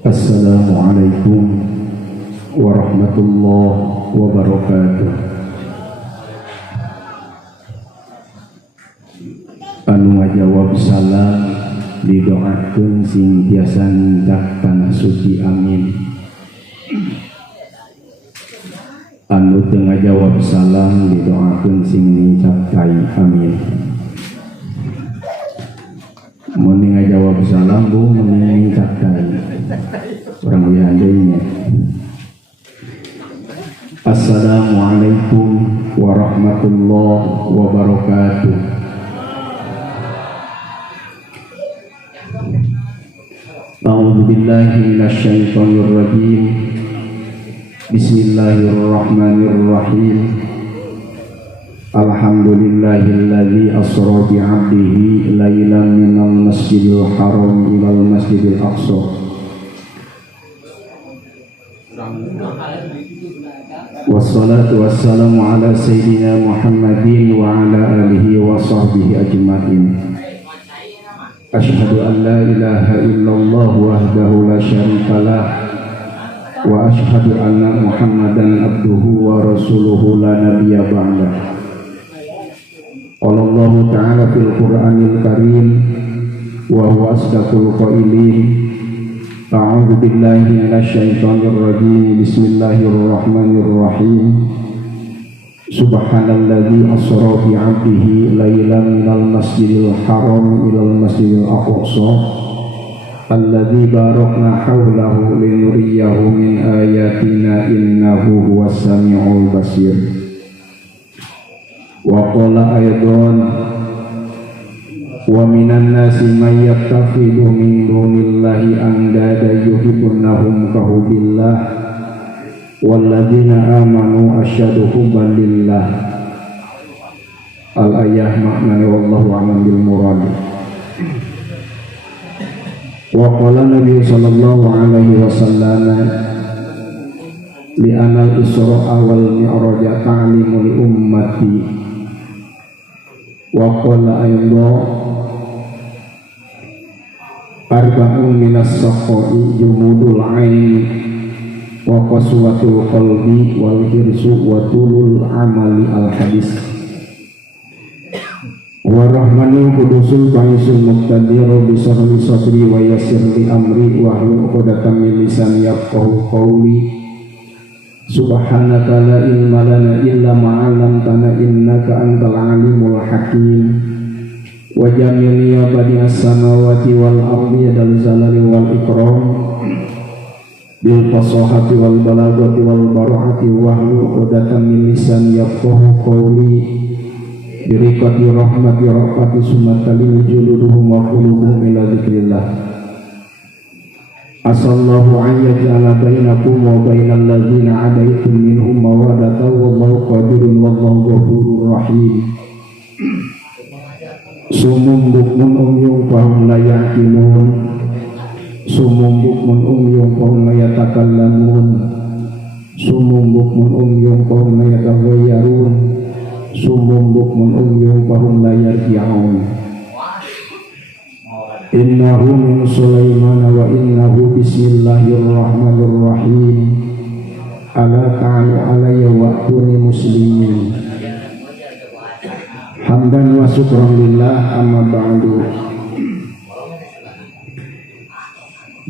Assalamualaikum warahmatullahi wabarakatuh. Anu ngajawab salam didoakeun sing tiasa nindak tanah suci, amin. Anu teu ngajawab salam didoakeun sing nincak cai, amin. Mun ngajawab salam bu mun nincak cai orang biandainya. Assalamualaikum warahmatullahi wabarakatuh. A'udzu billahi minasyaitonir rajim. Bismillahirrahmanirrahim. Alhamdulillahilladzi asra bi 'abdihi lailan minal masjidil haram ilal masjidil aqsa. Wassalatu wassalamu ala sayyidina Muhammadin wa ala alihi wa sahbihi ajma'in. Asyhadu an la ilaha illallah wahdahu la syarikalah wa asyhadu anna Muhammadan abduhu wa rasuluhu la nabiyya ba'dah. Qala Allah ta'ala fil Qur'anil Karim wa huwa asdaqul qailin. A'udzu billahi minasyaitonir rajim. Bismillahirrahmanirrahim. Subhanalladzi asra bi 'abdihi lailan minal masjidil haram ilal masjidil aqsa alladzi barakna haulahu linuriyahu min ayatina innahu huwas samiul basir. Wa qala aydan wa minan nasi may yattakhidhu min dunillahi andada yuhibbunahum ka hubbillah walladzina amanu asyaddu hubban lillah. Al-ayah maknanya wallahu a'lam bil murad. Wa qala Nabi sallallahu alaihi wasallam li anal isra wal mi'raj ta'limu li ummati. Wa qala aydan arba'un minas saqai jumudul aini wa qaswatul qalbi wal hirsu wa tulul amali al hadis. Wa rahmanul qudusul ba'isul muqtadiru bisarri sadri wa yassir li amri wa hlul 'uqdatam min lisani yafqahu qawli. Subhanaka la ilma lana illa ma 'allamtana innaka antal alimul hakim. Wa jamil ya badi'as samawati wal ardi dal zalali wal ikram bil fasahati wal balagati wal barahati wa uqdatan min lisan yafqahu qawli birikati rahmati rafati sumatalil juluduhum wa qulubuhum ila dzikrillah. Asallahu ayyaj'ala bainakum wa bainal ladzina adaitum minhum mawaddatan wallahu qadirun wallahu ghafurur rahim. Sumum bukmun umyum fahum la ya'qilun. Sumum bukmun umyum fahum la yatakallamun. Sumum bukmun umyum fahum la yataghayyarun. Sumum bukmun umyum fahum la yarji'un. Innahu min Sulaiman wa innahu bismillahirrahmanirrahim. Ala ta'ala alayya wa'tuni muslimin. Hamdan wa syukran lillah, amma ba'du.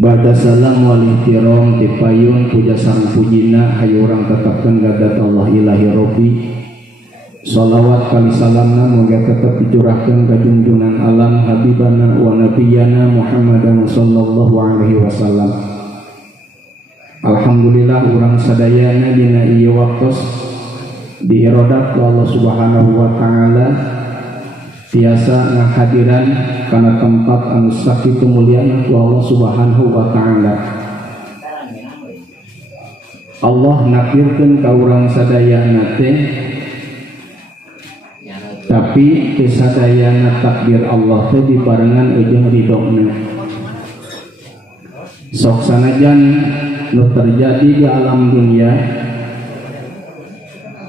Ba'da salam wal ihtiram dipayun puja sang pujina hayu urang tetepkeun gagat Allah ilahi rabbi. Shalawat kali salamna moga tetep dicurahkeun ka junjungan alam habibana wa nabiyana Muhammadan sallallahu alaihi wasallam. Alhamdulillah urang sadayana dina ieu waktos diirodat ku Allah subhanahu wa ta'ala tiasa ngahadiran kana tempat anu sakitu mulyana ku Allah subhanahu wa ta'ala. Allah nakirkeun ka urang sadayana teh tapi kesadayana takdir Allah teh dibarengan jeung ridona. Sok sanajan nu terjadi di alam dunia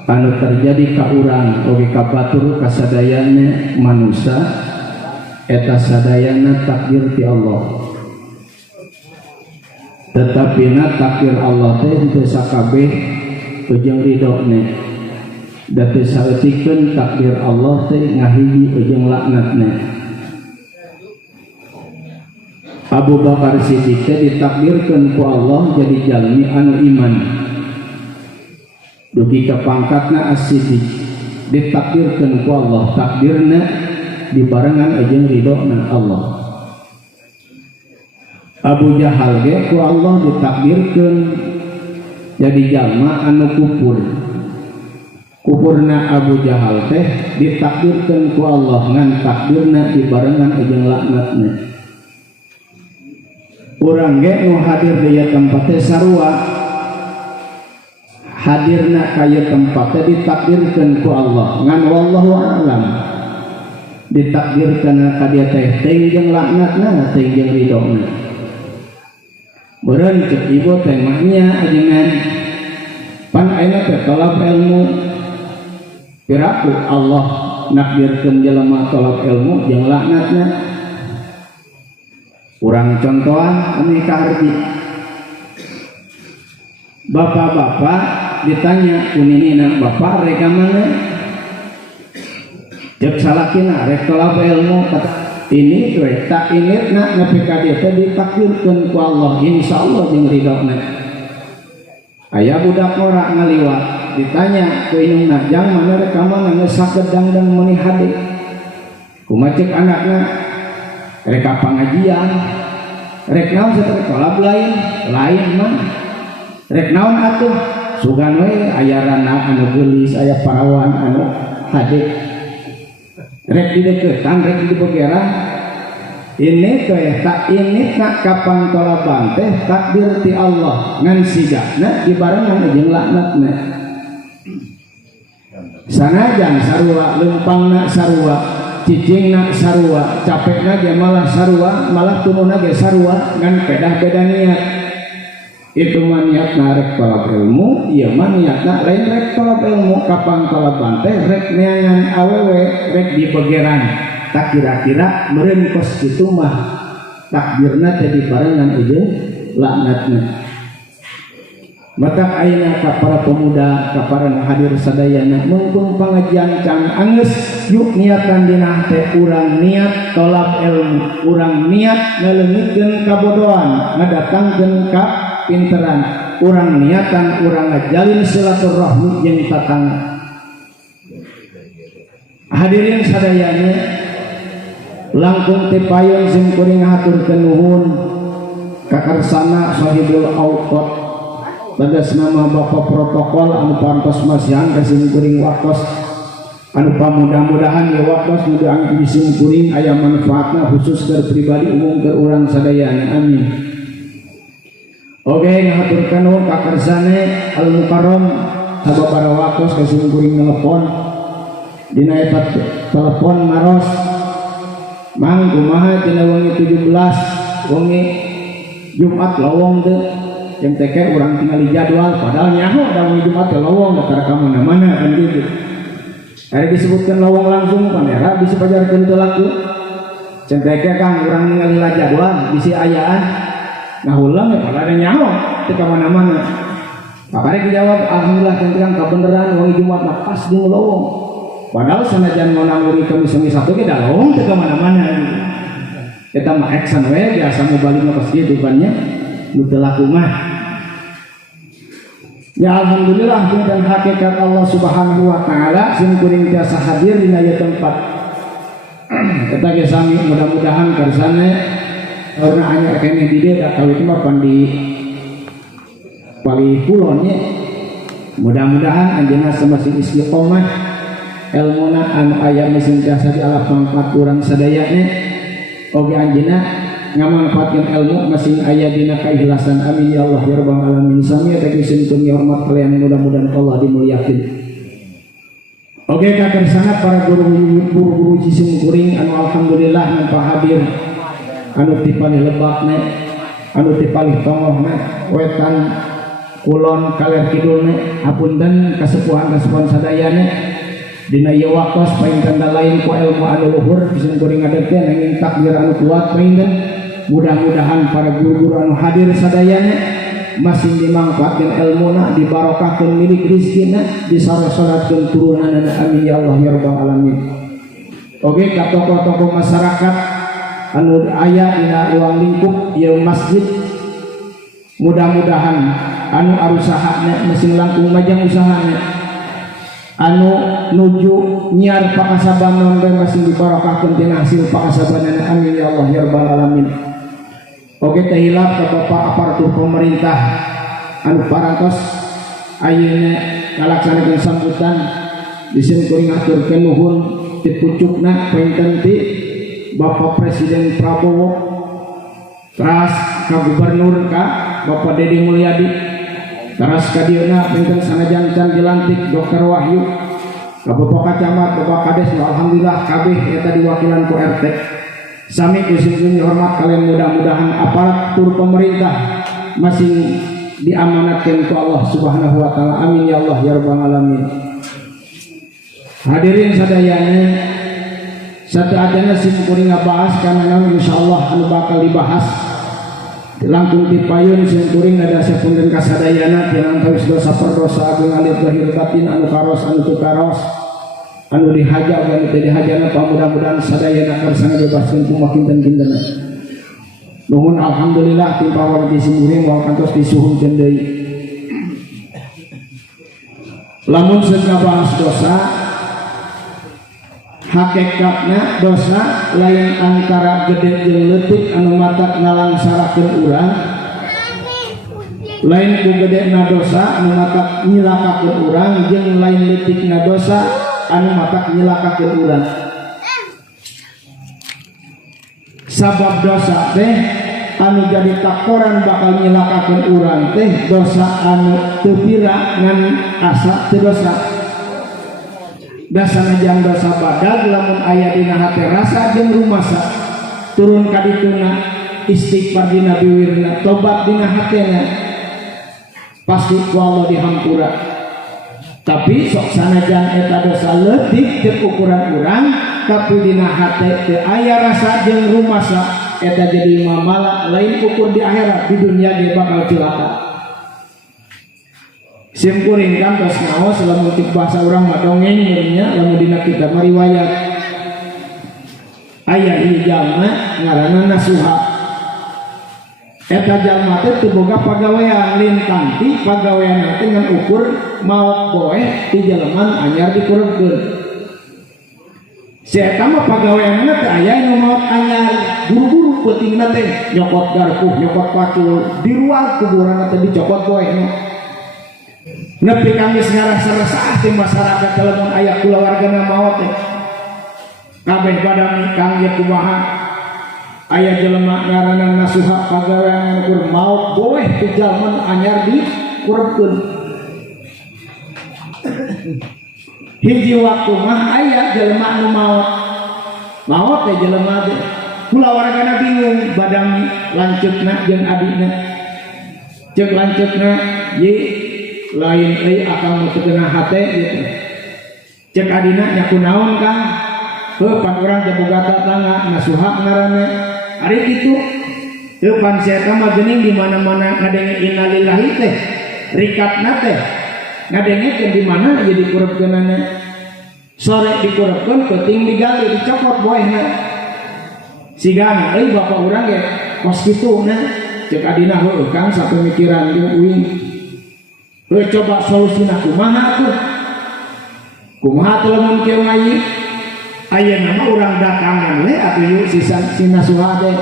anu terjadi ka urang oge ka batur kasadayana manusia eta sadayana takdir ti Allah. tetapi takdir Allah teh teu sakabeh ujung ridone da teu saeutikkeun takdir Allah teh ngahiji ujung laknatna. Abu Bakar Siddiq teh ditakdirkeun ku Allah jadi jalmi anu iman dugi ka pangkatna As-Siddiq, ditakdirkeun ku Allah takdirna dibarengan ujung ridona Allah. Abu Jahal ge ku Allah ditakdirkeun jadi jalma anu kufur. Kufurna Abu Jahal teh ditakdirkeun ku Allah ngan takdirna dibarengan ujung laknatna. Urang ge nu hadir di tempat teh sarua, hadirna ka ieu tempat teh ditakdirkeun ku Allah ngan wallahu a'lam, ditakdirkeun ka dia teh teuing jeung laknatna teuing jeung ridona. Beureun cek ibu teh mahnya ajengan pan ayeuna teh talab ilmu piraku Allah nakdirkeun jelema talab ilmu jeung laknatna. Urang contohan anu kaharji bapak-bapak ditanya kuninina bapak rek mana cek salakina rek talab ilmu kata ini tuh tak ingetna nepi ka dieu teh ditakdirkeun ku Allah insyaallah jeung ridona. Aya budak ora ngaliwat ditanya ku indungna jang mana rek ka mana geus saged dangdang meuni hade kumaha cek anakna rek ka pangajian rek naon saterek talab lain mah rek naon atuh sugan we aya rana anu geulis aya parawan anu hade rek dideuketan rek dibegeran ini teh tak ingetna kapan talaban teh takdir ti Allah ngan sigana dibarengan jeung laknatna. Sanajan sarua leumpangna sarua cicingna sarua, capekna ge malah sarua, malah tununa ge sarua ngan pedah-beda niat. Itu mah niatna rek talab ilmu, ieu mah niatna lain rek talab ilmu. Kapan talaban teh rek neangan awewe, rek dibegeran. Tak kira-kira meureun kos kitu mah takdirna teh dibarengan ujung laknatna. Mata ayeuna ka para pemuda, ka para hadir sadayana mungkung pangajian can anggeus yuk niatan dina teh urang niat talab ilmu, urang niat ngaleungitkeun kabodohan, ngadatangkeun ka pinteran, urang niatan urang ngajalin silaturahmi jeung tatangga. Hadirin sadayana langkung teh payon sing kuring ngaturkeun nuhun ka karsana sahibul auqat bagas nama bapak protokol anu pantos masihan kasih kuring wakos anu mudah-mudahan ya wakos nu diangkat di kuring aya manfaatna khusus ke pribadi umum ke urang sadayana amin. Oke ngaturkeun nuhun ka karsane al mukarram sababaraha wakos kasih kuring telepon dina eta telepon maros mang kumaha dina wengi 17 wengi Jumat lawong teh yang teke orang tinggal di jadwal padahal nyaho ada Jumat lawong da ka mana-mana kan gitu. Hari disebutkan lawong langsung panera bisa pajarkeun teu laku. Cen teke kang urang ningali jadwal bisi ayaan ngahulang ya padahal nyaho teu ka mana-mana. Papare dijawab alhamdulillah tentang kabeneran wangi Jumat pas di lawong. Padahal sanajan ngonang uri kemis-kemis satu ge da lawong teu ka mana-mana gitu. Eta mah eksan we biasa mau balik ka kieu bannya nu teu laku mah. Ya alhamdulillah dan hakikat Allah Subhanahu wa taala sing kuring tiasa hadir dina ieu tempat. Eta ge sami mudah-mudahan karsana urang anyar keneh di dieu da kawit mah pan di pali kulon nya. Mudah-mudahan anjeunna samasih istiqomah ilmuna anu aya mesin tiasa dialap mangkat urang sadayana oge anjeunna ngamanfaatkeun ilmu masing aya dina kaikhlasan amin ya Allah ya rabbal alamin. Sami eta geus ya hormat kalian mudah-mudahan Allah dimuliakeun. Oke kakersana para guru-guru jisim kuring anu alhamdulillah nampa hadir anu ti palih lebakna anu ti palih tongohna wetan kulon kaler kidulna hapunten kasepuhan-kasepuhan sadayana dina ieu waktos paing tanda lain ku ilmu anu luhur jisim kuring ngadegkeun nanging takdir anu kuat paingkeun Mudah-mudahan para guru-guru anu hadir sadayana masih dimanfaatkan ilmuna, dibarokahkan milik rizkina, disarosolatkan turunanana, amin ya Allah ya rabbal alamin. Oke, ka tokoh-tokoh masyarakat anu aya dina ruang lingkup ieu masjid, mudah-mudahan anu arusahana mesin langkung majang usahana, anu nuju nyiar pakasabanan masih dibarokahkan tina hasil pakasabanana, amin ya Allah ya rabbal alamin. Oke, tahilap ke Bapak aparatur pemerintah anu parantos ayeuna ngalaksanakeun sambutan disieun kuring aturkeun nuhun ti pucukna penten ti Bapak Presiden Prabowo, teras ka Gubernur ka Bapak Dedi Mulyadi, teras ka dieuna penten sanajan can dilantik Dr. Wahyu, ka Bapak Camat, Bapak Kades, alhamdulillah kabeh eta diwakilan ku RT. Sami kusin hormat kalian, mudah-mudahan aparatur pemerintah masih diamanatkan ke Allah Subhanahu wa taala, amin ya Allah ya rabbal alamin. Hadirin sadayana, satu adana sim kuring ngabahas kana insyaallah anu bakal dibahas langkung ti payun sim kuring ada sapunten kasadayana tiang tawis dosa perdosa agung alit zahir batin anu karos anu teu karos anu dihaja anu teu dihajana, mudah-mudahan sadayana karsana bebaskeun ku makinten-kintenna. Nuhun alhamdulillah tim pawarti simuring wal kantos disuhunkeun deui. Lamun seus ngabahas dosa, hakikatna dosa lain antara gede jeung leutik anu matak nalangsarakeun urang, lain ku gedena dosa anu matak nyilakakeun urang jeung lain leutikna dosa anu matak nyilakakeun urang. Sabab dosa teh anu jadi takoran bakal nyilakakeun urang teh dosa anu teu pira ngan asa teu dosa. Dasana jang dosa badag lamun aya dina hate rasa jeung rumasa turun ka dituna istighfar dina biwirna, tobat dina hatena, pasti ku Allah dihampura. Tapi sok sanajan eta dosa leutik teu ukuran urang, tapi dina hate teu aya rasa jeung rumasa, eta jadi mamala lain ukur di akhirat, di dunia dia bakal cilaka. Sim kuring kan tos ngaos lamun tik bahasa urang mah dongeng nya, lamun dina kitab riwayat aya ieu jalma ngaranna Nasuha. Eta jalma teh teu boga pagawean lintang ti pagawean teh ngan ukur maot boeh ti jaleman anyar dikurebkeun. Si eta mah pagaweanna teh aya nu maot anyar, buru-buru peutingna teh nyokot garpuh, nyokot pacul, di ruang kuburan teh dicokot boehna. Nepi kangis ngarasa-rasa teh masyarakat lamun aya kulawargana maot teh. Kabeh pada mikang ya kumaha. Aya jelema ngaranna Nasuha pagawean ukur maot boeh ti jalma anyar dikurebkeun. Hiji waktu mah aya jelema anu maot teh jelema teh kulawargana bingung badami lanceutna jeung adina. Ceuk lanceutna ye lain euy akang teu keuna hate gitu. Ceuk adina nya kunaon Kang? Heuh pan urang teh boga tatangga Nasuha ngaranna. Ari kitu teu pan sia eta mah geuning di mana-mana ngadenge innalillahi teh rikatna teh ngadengekeun di mana ieu dikurebkeunana. Sore dikurebkeun peuting digali dicokot boehna. Sigan euy bapak urang ge kos kituna ceuk adina heuh Kang sapemikiran jeung uing. Heuh coba solusina kumaha atuh? Kumaha teu lamun kieu ngayi? Ayeuna mah urang datangan we atuh yeuh si Nasuha teh.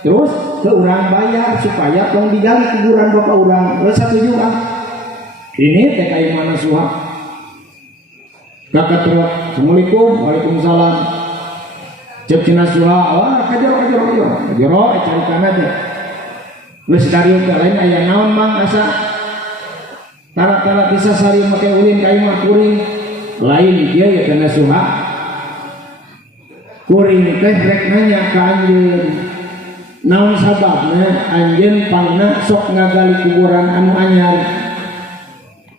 Terus ke urang bayar supaya tong digali kuburan bapak urang. Geus satuju Kang. Ini teh ka imana Nasuha. Kakak terus, Assalamualaikum, Waalaikumsalam. Cek si Nasuha, wah kajero carikana teh. Geus darieu teh lain aya naon Mang asa tara-tara bisa sari make ulin ka imah kuring. Lain ieu ya teh Nasuha. Kuring teh rek nanya ka anjeun, naon sababna anjeun pangna sok ngagali kuburan anu anyar?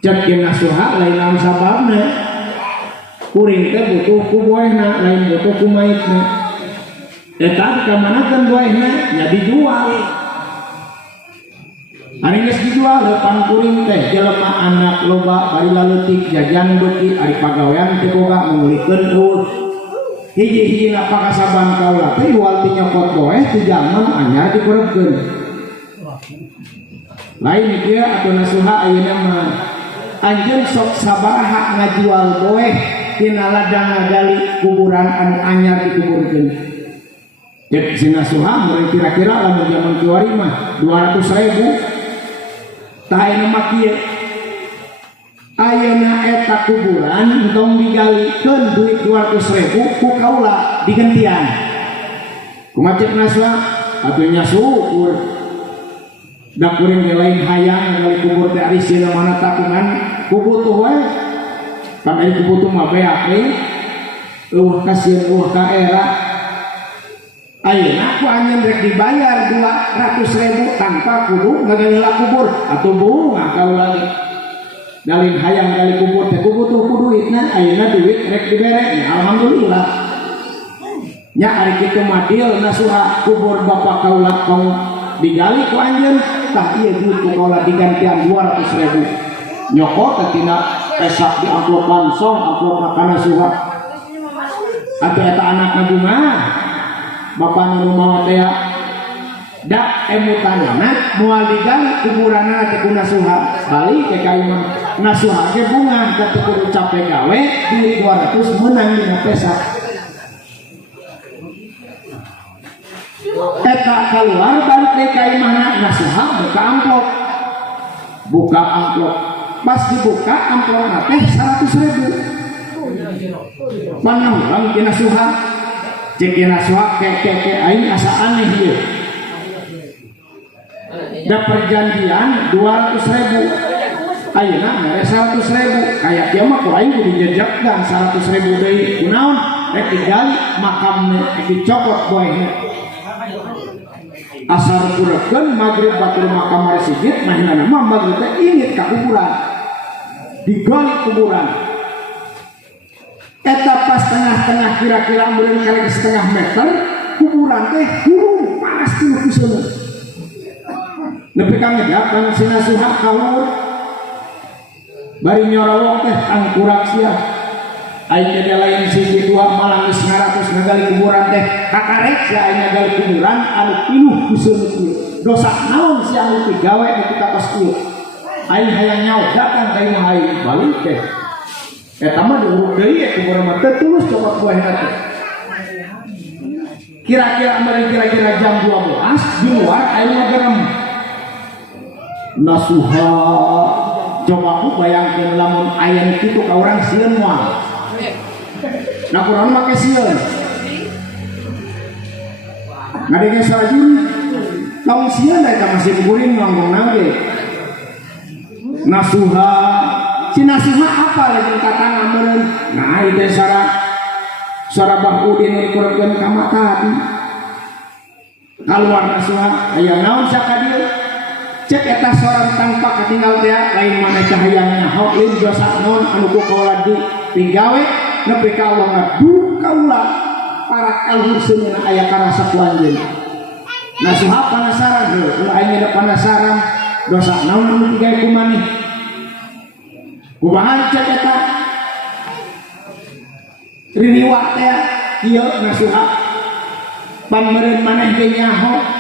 Cek ge Nasuha lain naon sababna? Kuring teh butuh ku boehna, lain butuh ku maitna. eta dikamanakeun buahna nya dijual. Ari geus dijual depan kuring teh jelema anak loba bari laleutik jajan beuki ari pagawean teh boga ngulikeun eueuh. Hiji-hijina pakasaban kaula teh wal ti nyokot boeh ti jalma anyar dikurebkeun. Lain kieu atuh nasuha ayeuna mah anjeun sok sabaraha ngajual boeh tina ladang ngagali kuburan anu anyar dikuburkeun. Cek si nasuha mulai kira-kira lamun zaman kiwari mah 200.000. Tah ayeuna mah kieu. Ayeuna eta kuburan entong digalikeun duit 200.000 ku kaula digentian. Kumaha cek nasuha? Atuh nya syukur. Da kuring lain hayang ngali kubur teh ari sieuna mana takungan kubutuh wae. Kan ari kubutuh mah beak we. Eueuh kasieun eueuh ka era. Ayeuna ku anjeun rek dibayar 200.000 tanpa kudu ngagalila kubur atuh bunga kaula lagi. Dalin hayang gali kubur teh kubutuh ku duitna ayeuna duit rek dibere alhamdulillah. Nya ari kitu mah deal nasuha kubur bapak kaula kong digali ku anjeun tah ieu duit ku kaula digantian 200.000 nyokot teh tina pesak di amplop langsung amplop kana suha atuh eta anakna bunga bapana rumawa teh da emutanana moal digali kuburanna teh ku nasuha balik ke ka imam nasuha ge bunga teh kudu capek gawe duit 200 menang dina pesak. Eta keluar balik ke kaimana nasuha buka amplop pas dibuka amplop teh 100.000 mana ulang kena suha cek kena suha keke aing asa aneh ieu da perjanjian 200.000 ayeuna mere 100.000 kayak kieu mah ku aing kudu jejegdan 100.000 deui kunaon rek digali makamna dicokot boehna asar kurekeun magrib batur makam masjid mahinana mah magrib teh ingit ka kuburan digali kuburan eta pas tengah-tengah kira-kira meureun kali setengah meter kuburan teh hurung panas ti kuseuna nepi ka ngejak sina suha kaur bari nyorowok teh angkurak sia aing teh lain siji dua malang geus ngaratos ngagali kuburan teh kakarek sia aing ngagali kuburan anu pinuh ku seuneu ieu dosa naon sia anu digawe di katos ieu aing hayang nyawa datang ka imah aing balik teh eta mah diuruk deui kuburan mah teu tulus coba buahna teh kira-kira jam 12 di luar aing ngagerem nasuha coba ku bayangkeun lamun aya kitu ka urang sieun moal nah kurang make sieun ngadenge sarajuri kaum sieun eta masih kuburin ngomong nage nasuha si nasuha apa lagi katana meureun nah ieu teh sara Bahudin dikureukeun ka Makati kaluar nasuha aya naon sak dieu cek eta sorang tanpa ketinggal teh lain mana cahayana nyaho lain dosa naon anu ku kaula digawe nepi ka Allah ngadu kaula para kalhur seuneu aya karasa ku anjeun nasuha panasaran heuh aing ada panasaran dosa naon anu digawe ku maneh kumaha cek eta riniwa teh kieu nasuha pan meureun maneh ge nyaho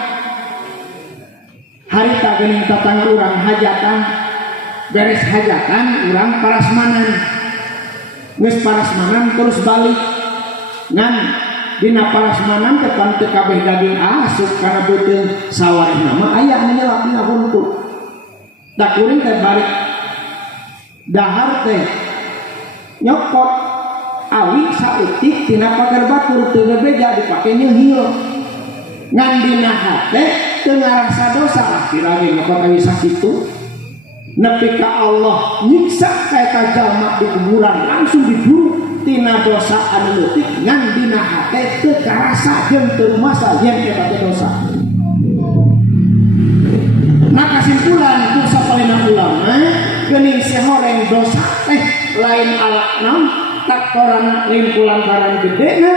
harita geuning tatangga urang hajatan beres hajatan urang parasmanan geus parasmanan terus balik ngan dina parasmanan teh pan teu kabeh daging asup kana beuteung sawarehna mah aya anu nyelap dina huntu da kuring teh balik dahar teh nyokot awi saeutik tina pagar batur teu bebeja dipake nyeuhil ngan dina hate teu ngarasa dosa akhirna nyokot awi sakitu nepi ka Allah nyiksa ka eta jalma di kuburan langsung diburu tina dosa anu leutik ngan dina hate teu karasa jeung teu masa yen eta teh dosa. Nah kasimpulan ku sapalena ulama geuning sehoreng dosa teh lain alakna taktorana lain kulantaran gedena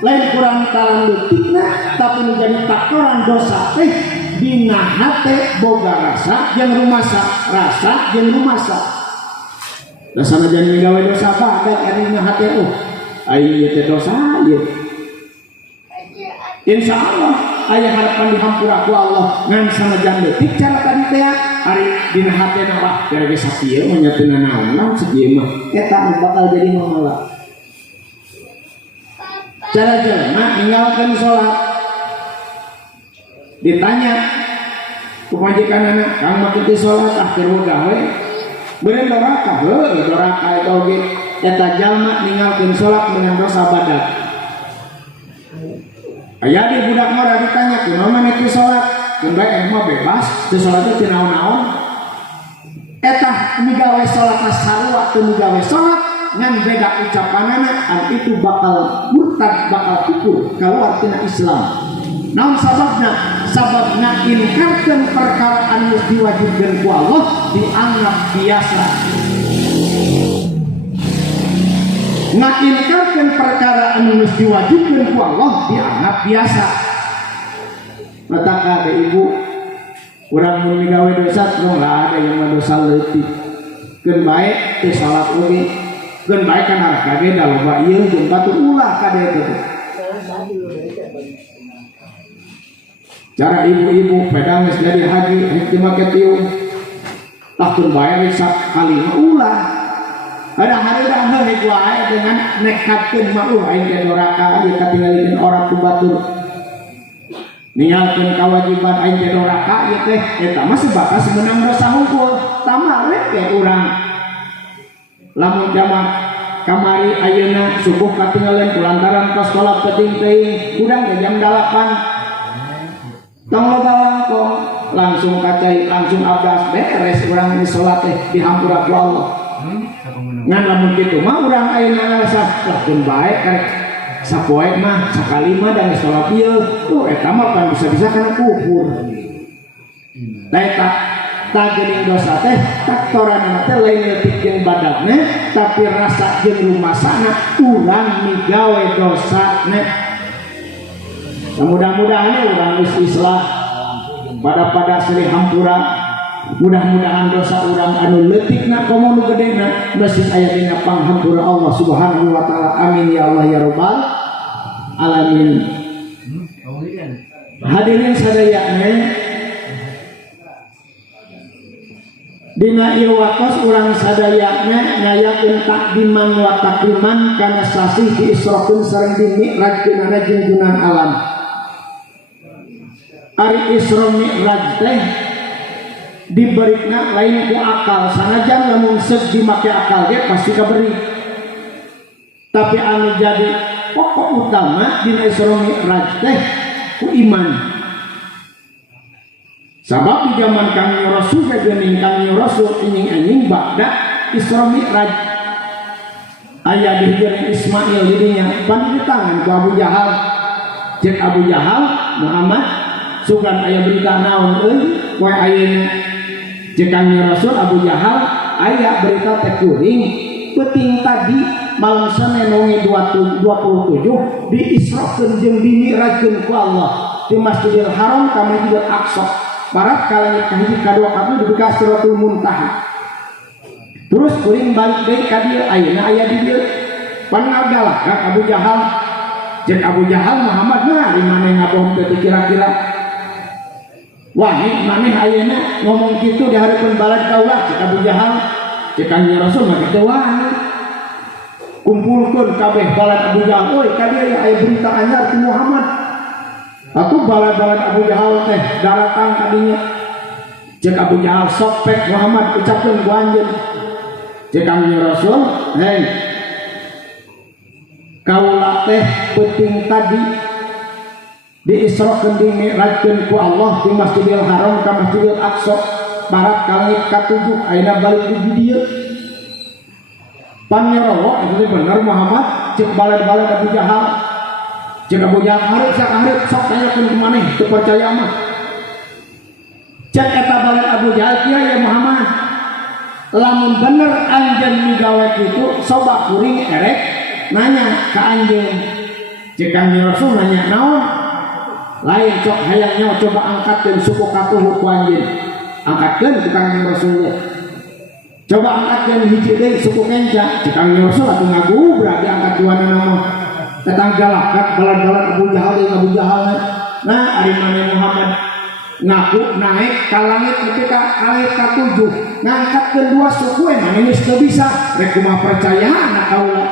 lain kurang taran leutikna tapi nu jadi takoran dosa teh dina hate boga rasa jeung rumasa rasa jeung rumasa da sanajan migawe dosa badak ari dina hate aya teh dosa ieu insyaallah aya harapan dihampura ku Allah ngan sanajan leutik cara tadi teh ari dina hatena wah gara-gara sakieu nya teu naon sakieu mah eta bakal jadi masalah. Cara jelema ninggalkeun salat ditanya ku majikanana kang makitu salat keur gawe beuneu doraka doraka eta oge eta jalma ninggalkeun salat dengan dosa badak. Aya di budak mah ditanya kunaon maneh teu salat mun bae mah bebas teu salat teh naon-naon eta migawe salat sarua teu migawe salat ngan beda ucapanana an itu bakal murtad bakal kufur keluar tina Islam. Naon sababna inkarkeun perkara anu diwajibkeun ku Allah dianggap biasa. Ngainkarkeun perkara anu diwajibkeun ku Allah dianggap biasa. Mata ka ibu urang mun migawe dosa tong ada yang dosa leutik. Keun bae teu salat oge keun bae kana kage da loba ieu jeung batur ulah kade teh. Cara ibu-ibu pedang geus jadi haji hiji make tiung. Tah keun bae sak kali ulah. Ada hareureung heuk wae dengan nekatkeun mah aing teh doraka ieu katinggalikeun orang ku batur. Ninggalkeun kawajiban aing teh doraka ieu teh eta mah sebatas meunang dosa hungkul. Tamah we teh urang lamun jamaah kamari ayeuna subuh katinggalan kulantaran pas salat penting teuing udang ke jam 8 tong loba langkong langsung kacai langsung abdas beres urang di salat teh dihampura ku Allah ngan lamun kitu mah urang ayeuna ngarasa lamun bae karek sapoe mah sakali mah da salat ieu eta mah pan bisa-bisa kana kufur da eta tagening dosa teh faktoranna teh lain leutik jeung badagna tapi rasa jeung rumasana urang migawe dosana. Mudah-mudahan urang geus islah pada seri hampura mudah-mudahan dosa urang anu leutikna komo nu gedena masih aya dina panghampura Allah Subhanahu wa taala. Amin ya Allah ya rabbal alamin. Hadirin sadayana dina ieu wakos urang sadayana ngayakeun takdiman wa takriman kana sasih diisrokeun sareng dimi'rajkeun jeung junan alam. Ari Isra Mi'raj teh diberikna lain ku akal sanajan lamun seug dimake akal ge pasti kaberi. Tapi anu jadi pokok utama dina Isra Mi'raj teh ku iman. Sabab di zaman kami Rasul gening kami Rasul anjing ba'da Isra Mi'raj aya di hijrah Ismail didinya pan di tangan ku Abu Jahal. Cek Abu Jahal Muhammad sugan aya berita naon euy poe ayeuna cek kami Rasul Abu Jahal aya berita teh kuring peuting tadi malam Senin wengi 27 diisrokeun jeung dimi'rajkeun ku Allah di Masjidil Haram ka Masjidil Aqsa. Barat kalanya kahiji kadua kabeh di bekas Siratul Muntaha. Terus kuring balik deui ka dieu ayeuna aya di dieu. Pan ngagalah ka Abu Jahal. Jeung Abu Jahal Muhammad mah di maneh ngabohong teh kira-kira. Wah, maneh ayeuna ngomong kitu di hareupeun balad kaula cek Abu Jahal. Cek Kanjeng Rasul mah kitu wae. Kumpulkeun kabeh balad Abu Jahal. Oi, ka dieu aya berita anyar ti Muhammad. Aku balad-balad Abu Jahal teh daratang kadinya. Cek Abu Jahal sok pek Muhammad ucapkeun ku anjeun. Cek Kanjeng Rasul, hei. Kaula teh peuting tadi diisrokeun dimi'rajkeun ku Allah di Masjidil Haram ka Masjidil Aqsa. Barat kalangit ka-7 ayeuna balik di dieu. Pan nyorowo itu bener Muhammad cek balad-balad Abu Jahal. Cek Abu Jahal hareup sok tanyakeun kumaneh teu percaya mah. Cek eta balad Abu Jahal kieu ya Muhammad. Lamun bener anjeun migawe kitu, soba kuring erek nanya ka anjeun. Cek Kangjeng Rasul nanya naon lain cok hayangnya coba angkatkeun suku katuh ku anjeun angkatkeun ku Kangjeng Rasul coba angkatkeun hiji deui suku kenca cek Kangjeng Rasul atuh ngagubrak diangkat duana nama tetanggalak balan-balan Abu Jahal jeung Abu Jahal nah ari mane Muhammad ngaku naik ka langit nepi ka langit ka-7 ngangkatkeun dua suku emang geus teu bisa rek kumaha percayaan kaula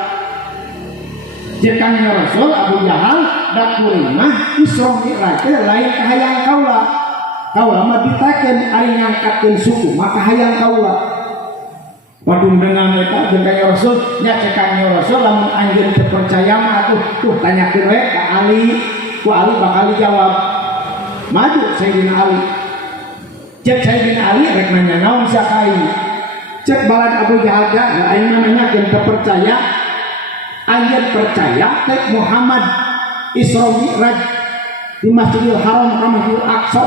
jeung Kangjeng Rasul Abu Jahal da kuring mah Isra Mi'raj lain kahayang kaula mah ditakeun ari ngangkatkeun suku mah kahayang kaula padung dengan eta jeung Kangjeng Rasul nya cek Kangjeng Rasul lamun anjeun teu percaya mah tuh tanyakeun we ka Ali ku Ali bakal jawab maju Sayyidina Ali cek Sayyidina Ali rek nanya naon sakai cek balad Abu Jahal da aing nanya teu percaya anjeun percaya teh Muhammad Isra Mi'raj di Masjidil Haram ka Masjidil Aqsa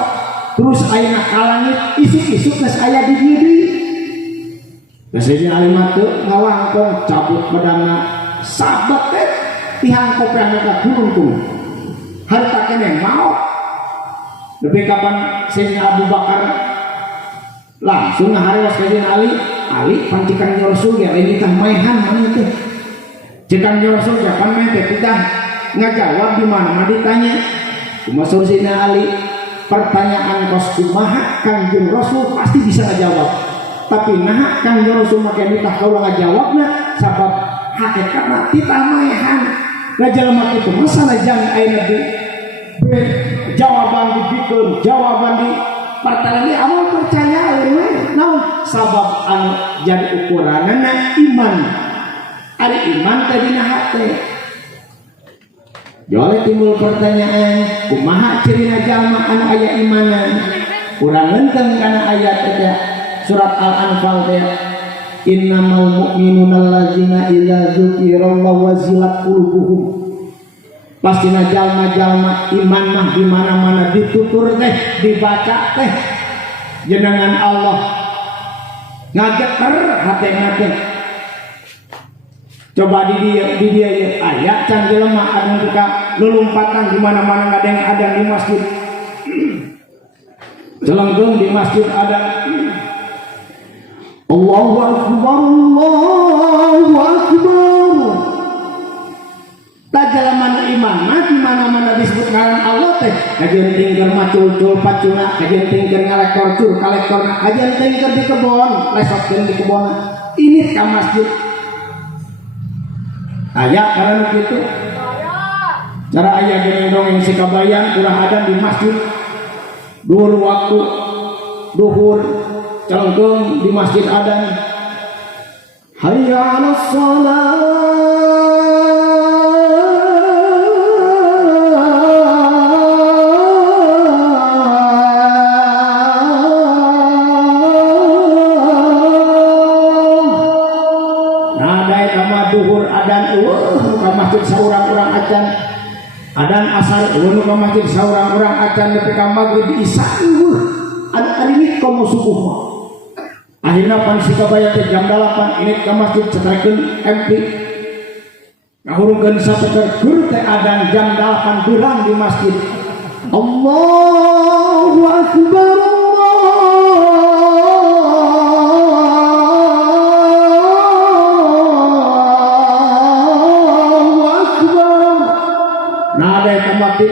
terus ayeuna ka langit isuk-isuk geus aya di dieu Sayyidina Ali mah teu ngawangkong cabut pedangna sabat teh tihangkop yang ka gunung harta keneh maot lebih kapan Sayyidina Abu Bakar langsung ngaharewas Sayyidina Ali pancikan Rasul ya ini tah maehan mana teh cekan Rasul ya pan main teh kita ngajawab di mana mah ditanya kumaha Sayyidina Ali pertanyaan kos kumaha Kangjeng Rasul pasti bisa ngajawab tapi nah Kangjeng Rasul make ditah kaula ngajawabna sabab hakikatna titah maehan da jelema kitu mah sanajan aya di jawaban dipikeun jawaban di pertanyaan di awal percaya naon sabab anu jadi ukuranana iman ari iman teh dina hate jole timbul pertanyaan kumaha cirina jalma anu aya imanan urang leunteng kana ayat eta surat Al-Anfal teh innamal mu'minuna allazina idza dzukirallahu wazilat qulubuhum pastina jalma-jalma iman mah di mana-mana ditutur teh dibaca teh jenengan Allah ngageter hatena teh coba di dia ayat can jelema anu buka lulumpatan di mana-mana ngadeng ada di masjid jelengkeung di masjid ada Allahu Akbar Allahu Akbar tajalaman iman mah di mana-mana disebut ngaran Allah teh kajenting keur macul-cul pacuna kajenting keur ngalektor cul kalektorna kajenting keur di kebon lesotkeun di kebon ini ka masjid aya karena kitu cara aya dongeng si kabayan ulah ada di masjid duhur waktu duhur celengkeung di masjid adan hayya 'alas shalah masjid saurang-urang acan adan asar nu ka masjid saurang-urang acan nepi ka magrib isya anu ari ini komo subuh mah akhirna pan sikabaya teh jam 8 ini ka masjid cetekeun MP ngahurungkeun sapeker gur teh adan jam 8 beurang di masjid Allahu Akbar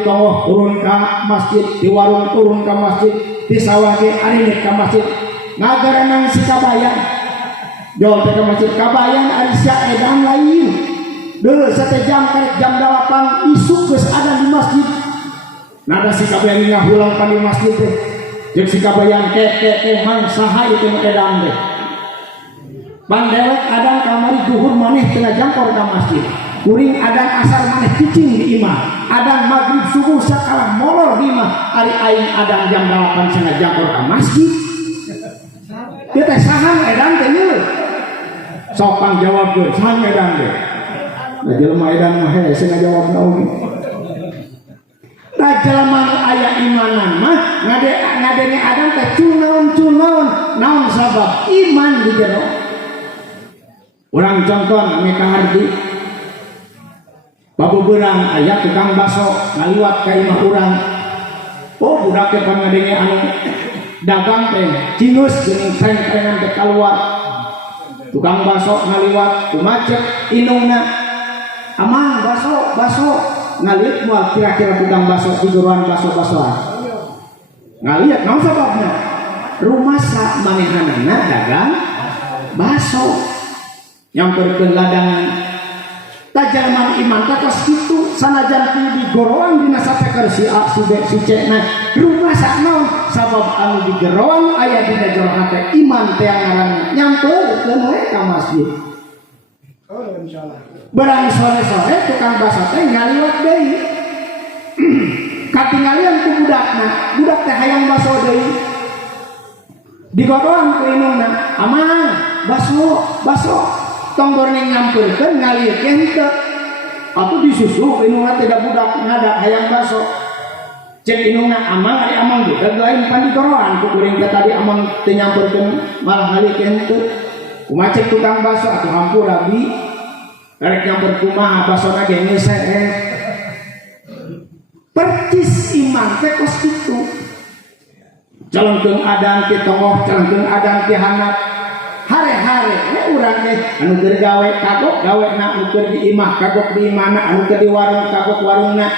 kawah turun ka masjid di warung turun ka masjid di sawah ge ari ka masjid ngagaranang si kabayan jol ka masjid kabayan ari sia edan lain deuleu sate jam karek jam 8 isuk geus ada di masjid nada si kabayan ngahulang ka di masjid teh jeung si kabayan ke mang saha itu edan teh pan dewek adan kamari duhur maneh tengah jangkor ka masjid kuring adan asar maneh cicing di imah adan maghrib subuh sakalah molor di imah ari aing adan jam 8 cenah jangkor ka masjid teu teh sahan edan teh ieu sok pangjawab geus sahan edan teh da jelema edan mah hese ngajawab naon da jelema aya imanan mah ngadenge adan teh cunaon naon sabab iman di jero urang contoh ame ka hardi Pabuberang aya tukang baso ngaliwat ka imah urang. Oh budak teh pan ngadenge anu dagang teh cingus jeung kreng-krengan teh kaluar. Tukang baso ngaliwat kumacet inungna. Amang baso ngaliat moal kira-kira tukang baso tiduran baso-basoan. Ngaliat naon sababna? Rumasa manehanana dagang baso. Nyamperkeun ladangan. Tajalman iman takos kitu sanajan ti digoroan dina sapeker si A si B si C na rumasa naon sabab anu digoroan aya dina jero hate iman teh ngaranna nyamperkeun we ka masjid. Oh insyaallah. Barang sore-sore tukang baso teh ngaliwat deui. Katinggalian ku budakna, budak teh hayang baso deui. Digoroan ku inungna, "Amang, baso." Tong goreng nyamperkeun ngalieu henteu. Atuh disusuh inungna teh da budak ngadak hayang baso. Cek inungna, "Amang ari amang ge lain pan digoroan ku kuring teh tadi amang teh nyamperkeun malah ngalieu henteu." Kumaha cek tukang baso atuh hampura bi. Rek nyamper kumaha basona ge ngeuseuh. Percis iman teh kos kitu. Calonkeun adan ti tongoh, calonkeun adan ti hanap. Hare-hare we urang teh anu keur gawe kagok gawena, anu keur di imah kagok di imahna, anu keur di warung kagok warungna.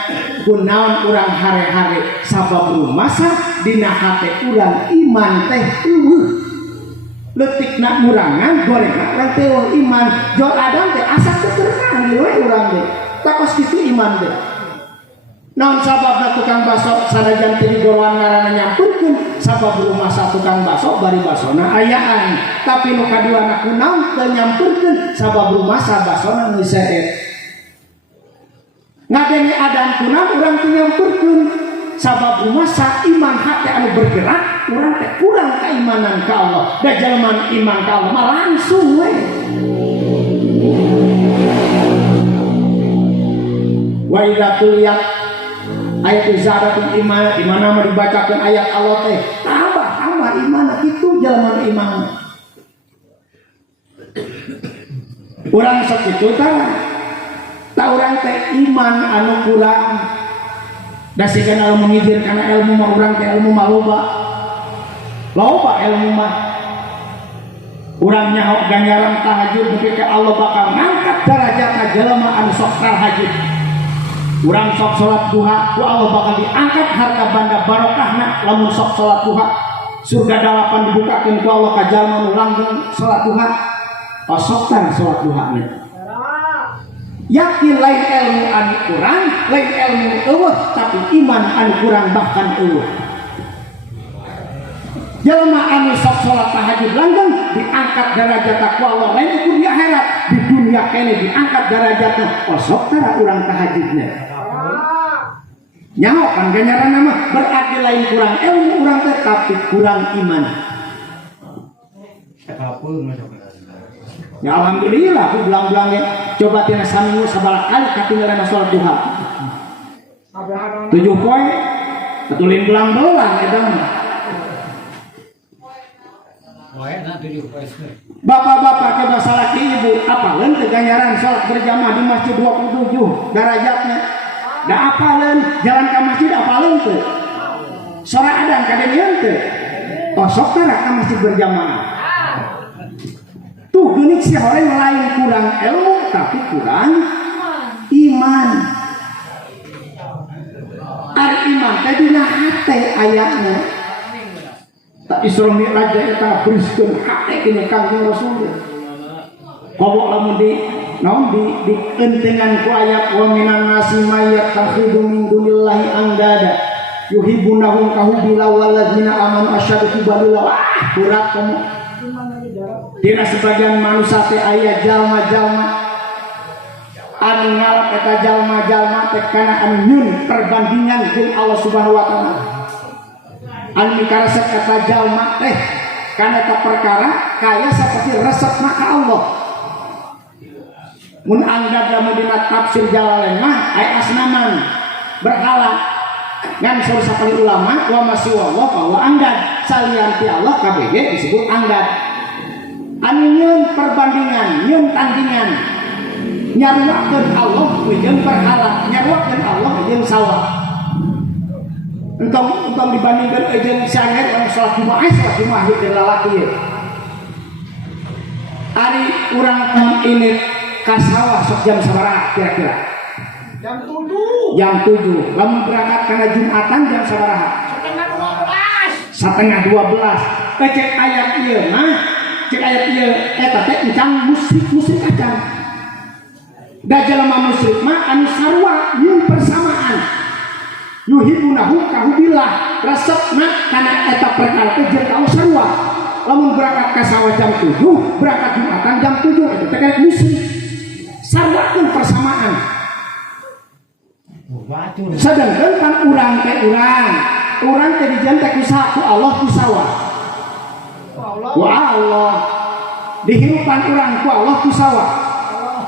Kunaon urang hare-hare sabab rumasa dina hate urang iman teh eueuh. Leutikna murangan gorengna urang teh iman. Jol adan teh asa teu terenang we urang teh. Takos kitu iman teh. Naon sababna tukang baso sanajan teu digoroan ngaranna nyamperkeun sabab rumasa tukang baso bari basona ayaan tapi nu kaduana kunaon teu nyamperkeun sabab rumasa basona geus seet. Ngadenge adan kunaon urang teu nyamperkeun sabab rumasa iman hate anu bergerak urang teh kurang keimanan ka Allah. Da jalma iman ka Allah mah langsung we. Wa idza tuliyat ayat zaratul iman di mana mah dibacakeun ayat Allah teh tambah iman kitu jalma iman. Urang sakitu ta urang teh iman anu kurang. Da sikeun anu mengizir kana ilmu mah urang teh ilmu mah loba ilmu mah. Urang nyaho ganjaran tahajud nepi ka Allah bakal ngangkat derajatna jalma anu sok tahajud. Urang sok salat duha ku Allah bakal diangkat harta banda barokahna lamun sok salat duha. Surga dalapan dibukakeun ku Allah ka jalma nu langgeng salat duha. Pasoktan salat duhana. Yakin lain ilmu anu kurang, lain ilmu eueuh tapi iman anu kurang bahkan eueuh. Jalma anu sok salat tahajud langgeng diangkat derajatna ku Allah lain ku di akhirat. Di dunia kene diangkat derajatna pasoktan urang tahajudna. Nyaho kan ganjaran nama berarti lain kurang ilmu urang teh tapi kurang iman. Ya alhamdulillah aku belang-belang ya coba tina saminggu sabaraha kali katinggalan salat duha. 7 poe betulin belang-belang eta mah. Bapak-bapak ke masalah ibu apaleun teh ganjaran salat berjamaah di masjid 27 derajatnya. Da apaleun jalan ka masjid apaleun teu. Sore adan kadengeun teu. Osok teh ka masjid berjamaah. Tuh geuning si horeng lain kurang ilmu tapi kurang iman. Ari iman teh dina hate ayatna. Tak Isra Mi'raj eta beriskeun hate kene Kangjeng Rasul. Kobok lamun di entengan ku ayat wa minan nasi mayat takhidu min dunillahi andada yuhibbunahum kahubbillah walladzina amanu asyaddu hubbalillah. Berat kamu dina sebagian manusia teh aya jalma-jalma anu ngalap eta jalma-jalma teh kana anu nyun perbandingan jeung Allah Subhanahu wa taala. Anu mikaresep eta jalma teh kana ta perkara kaya saperti resepna ka Allah. Mun anggap lamun dina tafsir Jalalain mah aya asnaman berhala ngan saur sakali ulama wa masiwallah bahwa anggap salian ti Allah kabeh disebut anggap anu nyeun perbandingan nyeun tandingan nyaruakeun Allah jeung berhala, nyaruakeun Allah jeung sawah. Entong dibandingkan jeung sanger yang salat Jumaah di lalaki ye. Ari urang ini ka sawah sok jam sabaraha kira-kira? Jam 7. Lamun berangkat kana Jumatan jam sabaraha? Setengah 12. Cek ayat ieu mah, cek ayat ieu eta teh encang musrik acan. Da jelema musyrik mah anu sarua nyieun persamaan. Yuhibunahu kahubillah, resepna kana eta perkara teh jeung kaos sarua. Lamun berangkat ka sawah jam 7, berangkat Jumatan jam 7 eta teh kayak musyrik. Sarwakeun persamaan. Sedangkan kan urang teh dijantek ku Allah ku sawah. Ku Allah. Dihirupan urang ku Allah ku sawah.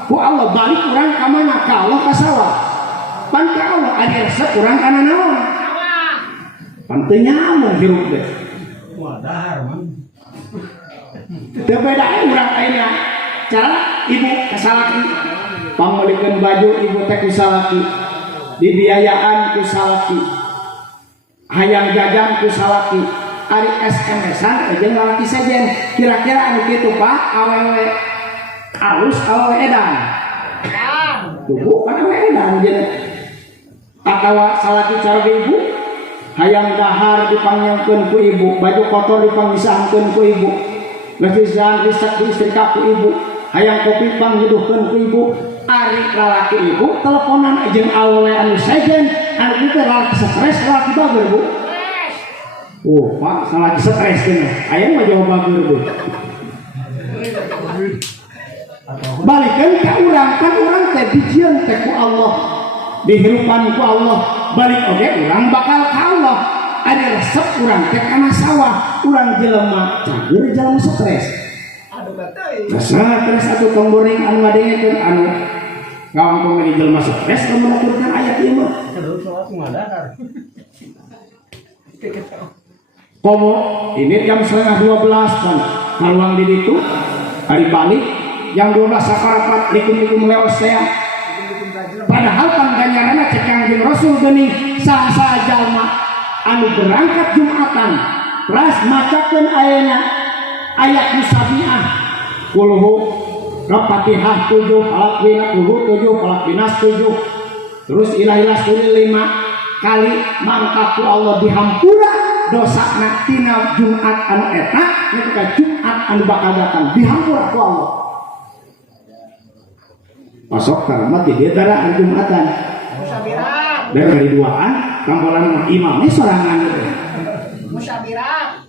Ku Allah balik urang ka mana? Ka Allah ka sawah. Pan ka Allah adi resep urang kana naon? Sawah. Pan teu nyaman hirup teh. Wadahar man. Teu beda urang ayeuna. Cara ibu ka salaki pamulikeun baju ibu teh ku salaki. Dibiayaan ku salaki, hayang jajan ku salaki, ari SMS-an jeung lalaki sejen. Kira-kira anu kitu Pak awewe alus awewe edan. Tuh kan awewe edan jeung atawa salaki cara ibu, hayang dahar dipanggilkeun ku ibu, baju kotor dipangisahkeun ku ibu, lesisan risak diistrika ku ibu, hayang kopi pangjuduhkeun ku ibu. Ari lalaki ibu teleponan jeung awewe anu sejen, anu teh lalaki stres, lalaki bager Bu. Oh, Pak, lalaki stres teh. Aya mah jawab bager Bu. Balikeun ka urang, kan urang teh dijieun teh ku Allah. Dihirupan ku Allah, balik oge urang bakal ka Allah. Ari resep urang teh kana sawah, urang jelema cager jelema stres. Nah, terus atuh tong boring anu ngadengekeun anu gampang di jelema stres lamun nuturkeun ayat ieu mah. Komo ini jam 11:30 kan kaluang di ditu hari balik jam 12 sakarapat likum-likum leos teh. Padahal pangganyaranna cek Kangjeng Rasul geuning saha-saha jalma anu berangkat Jumatan ras macakeun ayeuna ayat musabiah kulhu Al-Fatihah 7 Al-Qur'an 7 Al-Qur'an 7 terus ilah-ilah 5 kali mangka ku Allah dihampura dosana tina Jumat anu eta nya ka Jumat anu bakal datang dihampura ku Allah. Masuk karamat di dara anu Jumatan musyabirat dari duaan kambolan imamnya sorangan musyabirat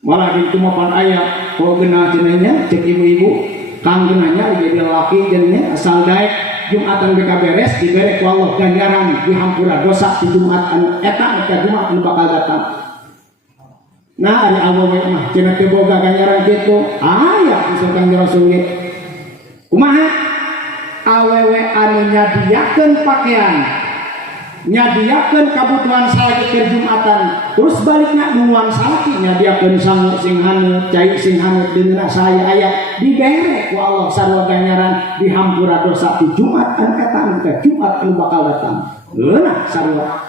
malah di tumapan ayah kalau genah cenanya cek ibu-ibu kang genahnya jadi laki jenanya asal daek Jumatan beka beres dibere ku Allah ganjaran dihampura dosa di Jumat anu eta ka Jumat anu bakal datang. Nah ari awewe mah cenah teu boga ganjaran kitu aya usul Kangjeng Rasul ge. Kumaha awewe anu nyadiakeun pakaian nyadiakeun kabutuhan salaki keur Jumatan terus balikna nuang salaki nyadiakeun sangu sing hanut cai sing hanut deuna saya aya dibere ku Allah sarua ganjaran dihampura dosa di Jumat anu eta ka Jumat anu bakal datang leunah sarua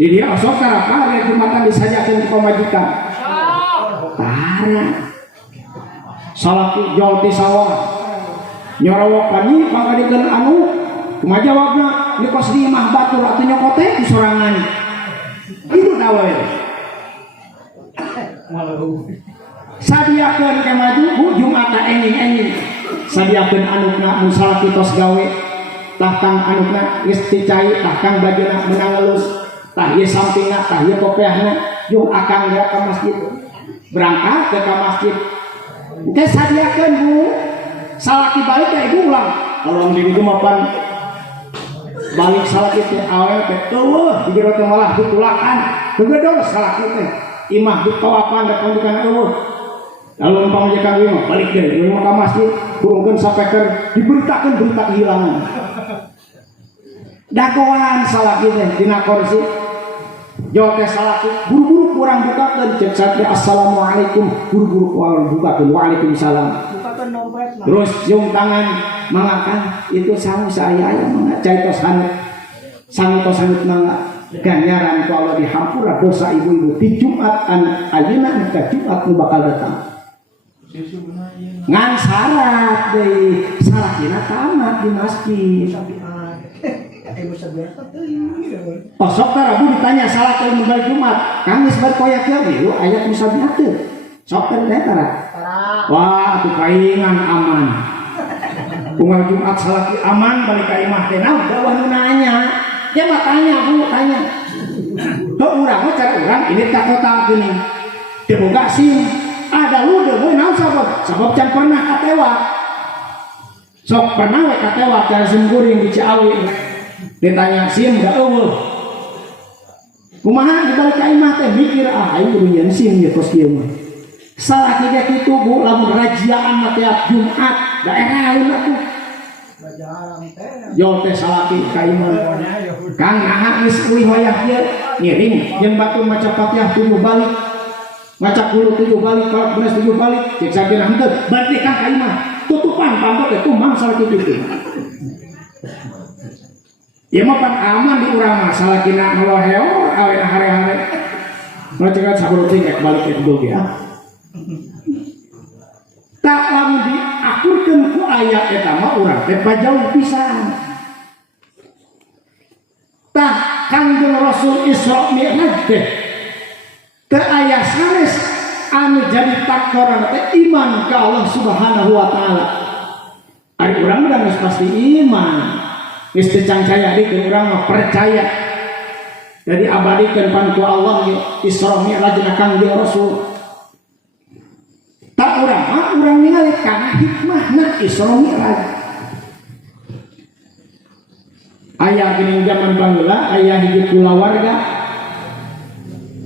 di dia osok karapa aya Jumatan disajakeun ku majikan tara salaki jol ti sawah nyorowok pani panggadikeun anu kumaha jawabna ini kos di imah batur atau nyokote di sorangan itu tawe sadiakeun ke maju Jumatan enjing sadiakeun anukna mun salaki tos gawe tah kang anukna geus dicai tah kang bajuna meunang ngelus tah ieu sampingna tah ieu kopiahna yung akang ge ka masjid berangkat ke masjid engke sadiakeun Bu salaki balik ka ibu ulang kalau di ditu mapan balik salaki teh awewe teh eueuh di jero teh malah ditulakan gegedor salaki teh imah ditawapan da kondikan eueuh lalu umpama jeung kang mah balik deui mun ka masjid kurungkeun sapeker diberitakeun berita kehilangan dagoan salaki teh dina kursi jauh teh salaki buru-buru kurang bukakeun cek satri assalamualaikum buru-buru kurang bukakeun waalaikumsalam bukakeun dompet Terus cium tangan mangakan itu sangu saya mangga cai tos sangut mangga ganjaran kalau dihampura dosa ibu-ibu di Jumat ayeuna ka Jumat nu bakal datang. Ngan syarat deui sarakina tamat di masjid. Sok Rabu ditanya salat ilmu bari Jumat, Kamis berkoyak ieu ayat musabihat teu. Sok teh tara. Wah, atuh kaingan aman. Unggal Jumat salat aman balik ka imah teh naon da wah nanya. Dia mah tanya Bu, tanya. Tuh urang mah cara urang ini ka kota geuning. Teu boga SIM. Ada lu deui naon sabab can pernah katewa. Sok pernah we katewa cara sungguring di Ciawi. Ditanya SIM da eueuh. Kumaha dibalik ka imah teh mikir aing kudu nyeun SIM ya kos kieu mah. Salah tiga itu Bu lamun rajiaan mah tiap Jumat daerah lain atuh. Yo teh salah ti ka imah. Kang naha geus euy wayah ieu ngiring jeung batu maca Fatihah 7 balik. Maca kulo 7 balik, kalau benes 7 balik, cek sabina henteu berarti kang ka imah. Tutupan pampat teh tumang salah kitu. Ieu mah pan aman di urang mah salah kina ngeloheo awena hare-hare. Mau cegat saburuting ek balik ke dulu ya. Tak lamun diakurkeun ku ayat eta mah urang teh pajauh pisan. Tah Kangjeng Rasul Isra Mi'raj teh teu aya sanes anu jadi taktoran teh iman ka Allah Subhanahu wa taala. Ari urang mah geus pasti iman. Geus teu cangcaya dikeun urang mah percaya. Jadi abadikeun pan ku Allah Isra Mi'raj Kangjeng Rasul. Tak urang mah urang ningali kana hikmahna Isra Mi'raj. Aya geuning zaman baheula aya hiji kulawarga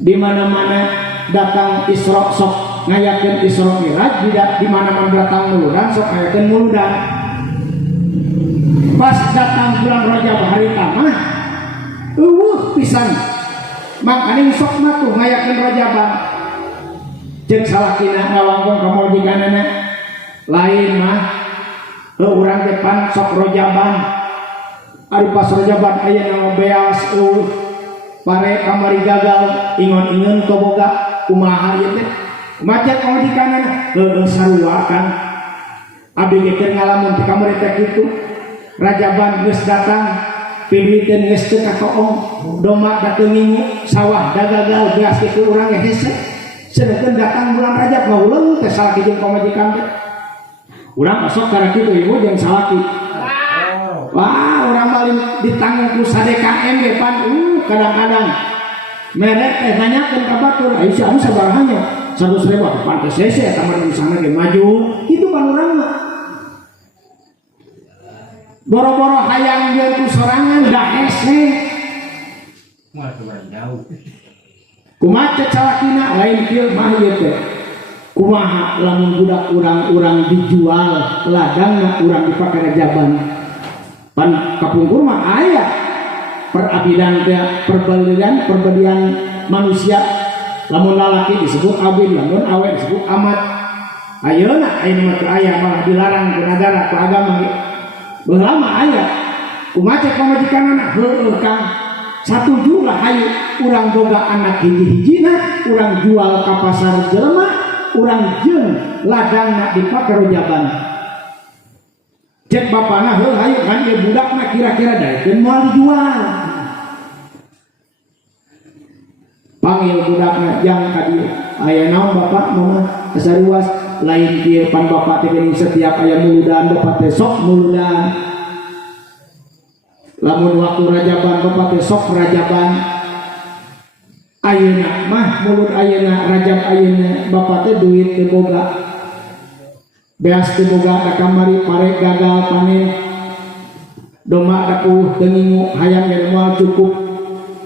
di mana-mana datang Isra sok ngayakeun Isra Mi'raj, di mana-mana datang muludan sok ngayakeun muludan. Pas datang bulan Rajab hari tamah pisan makaning sok mah tuh ngayakeun Rajaban. Cek salakina ngawangkong ka majikanana lain mah urang depan sok rojaban ari pas rojaban aya nama beas pare kamari gagal ingon-ingon toboga kumaha ieu teh macet majikanana heueuh sarua kan abdi keur ngalamun di kamari teh kitu rajaban geus datang pimikeun geus teu kakoong domba da teu ngingu sawah da gagal beas kitu urang ge hese. Sedangkan datang bulan Rajab ngauleung teh salaki jeung pamajikan teh. Urang masuk kana kitu ibu jeung salaki. Wah, urang balik ditanggung ku sadekam ge pan kadang-kadang merek teh nanyakeun ka batur, "Ai si anu sabaraha 100.000 pantes hese eta mah di sana ge maju." Kitu pan urang mah. Boro-boro hayang jeung ku sorangan da hese. Moal kurang jauh. Kumaha calakina lain kieu mah ieu teh. Kumaha lamun budak urang dijual ladangna urang dipake rajaban. Pan kapungkur mah aya perabidan teh perbedaan manusia. Lamun lalaki disebut abid, lamun awe disebut amat. Ayeuna mah teu aya malah dilarang ku nagara ku agama. Baheula mah aya. Kumaha cek pamajikanana? Heueuh Kang. Satuju lah hayu urang boga anak hiji-hijina urang jual ka pasar jelema urang jeung ladangna dipake rojaban. Cek bapana heuh hayu kan ieu budakna kira-kira daekeun moal dijual. Panggil budakna jang ka dieu. Aya naon bapak mama saruas lain kieu pan bapak teh setiap aya muludan bapak teh sok muludan. Lamun waktu rajaban bapak teh sok rajaban. Ayeuna mah mulut ayeuna rajab ayeuna bapak teh duit teu boga. Beas teu boga da kamari pare gagal panen. Domba da pueuh teu ngingu hayang ge moal cukup.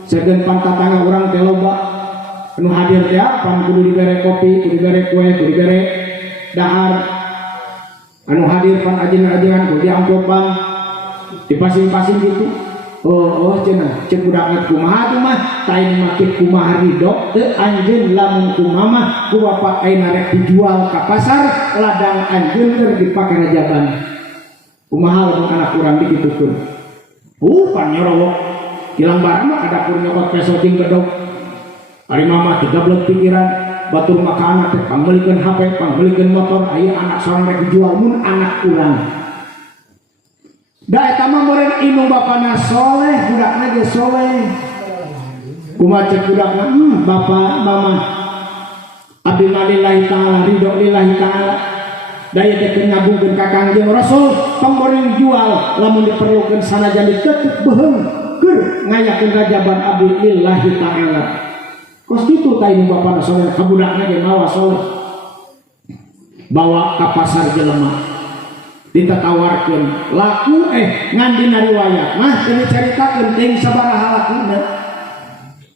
Sageun pantatangga urang teh loba. Anu hadir teh pan kudu dibere kopi, kudu dibere kue, kudu dibere dahar. Anu hadir pan ajeun-ajeungan kudu diamplopan. Dipasing-pasing gitu oh cenah cek budak kumaha tuh mah tain make kumaha ridho teu anjeun lamun kumaha mah ku bapak ayeuna rek dijual ka pasar ladang anjeun keur dipake rajaban kumaha lamun anak urang dikitukeun pan nyorowok hilang barang mah ka dapur nyokot peso ting gedog ari mama 13 pikiran batur maka anak teh panggelikeun HP panggelikeun motor aya anak sorang rek dijual mun anak urang da eta mah meureun indung bapana soleh budakna ge soleh kumaha cek budakna bapak mama abdi lillahi taala ridho lillahi taala daya teh ngabungkeun ka Kangjeng Rasul pameureun jual lamun diperlukeun sanajan ditetep beheung keur ngayakeun rajaban abdi lillahi taala kos kitu ka indung bapana soleh ka budakna ge mawa soleh bawa ka pasar jelema ditatawarkeun laku ngan dina riwayat mah teu dicaritakeun teuing sabaraha lakuna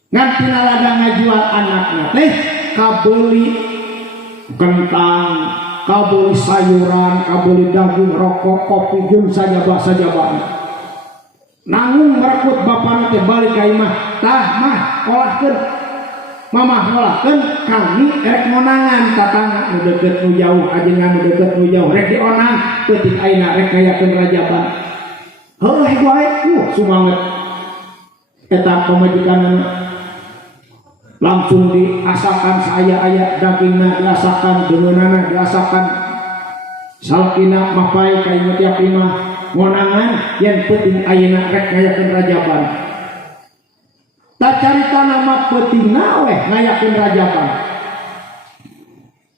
ngan tina ladang ngajual anakna teh kabeuli kentang kabeuli sayuran kabeuli daging rokok kopi jeung sajaba-sajabana nanggung merekut bapana teh balik ka imah tah mah olahkeun mamah ngolahkeun kami rek ngonangan tatangga nu deukeut nu jauh ajengan nu deukeut nu jauh rek dionang peutik ayeuna rek ngayakeun rajaban heuh wae sumanget eta pamajikanna langsung diasakan saaya-aya dagingna diasakan deungeunana diasakan salkina mapai ka imah tiap imah ngonangan yen peuting ayeuna rek ngayakeun rajaban tak carita nama petingna weh ngayakeun rajaban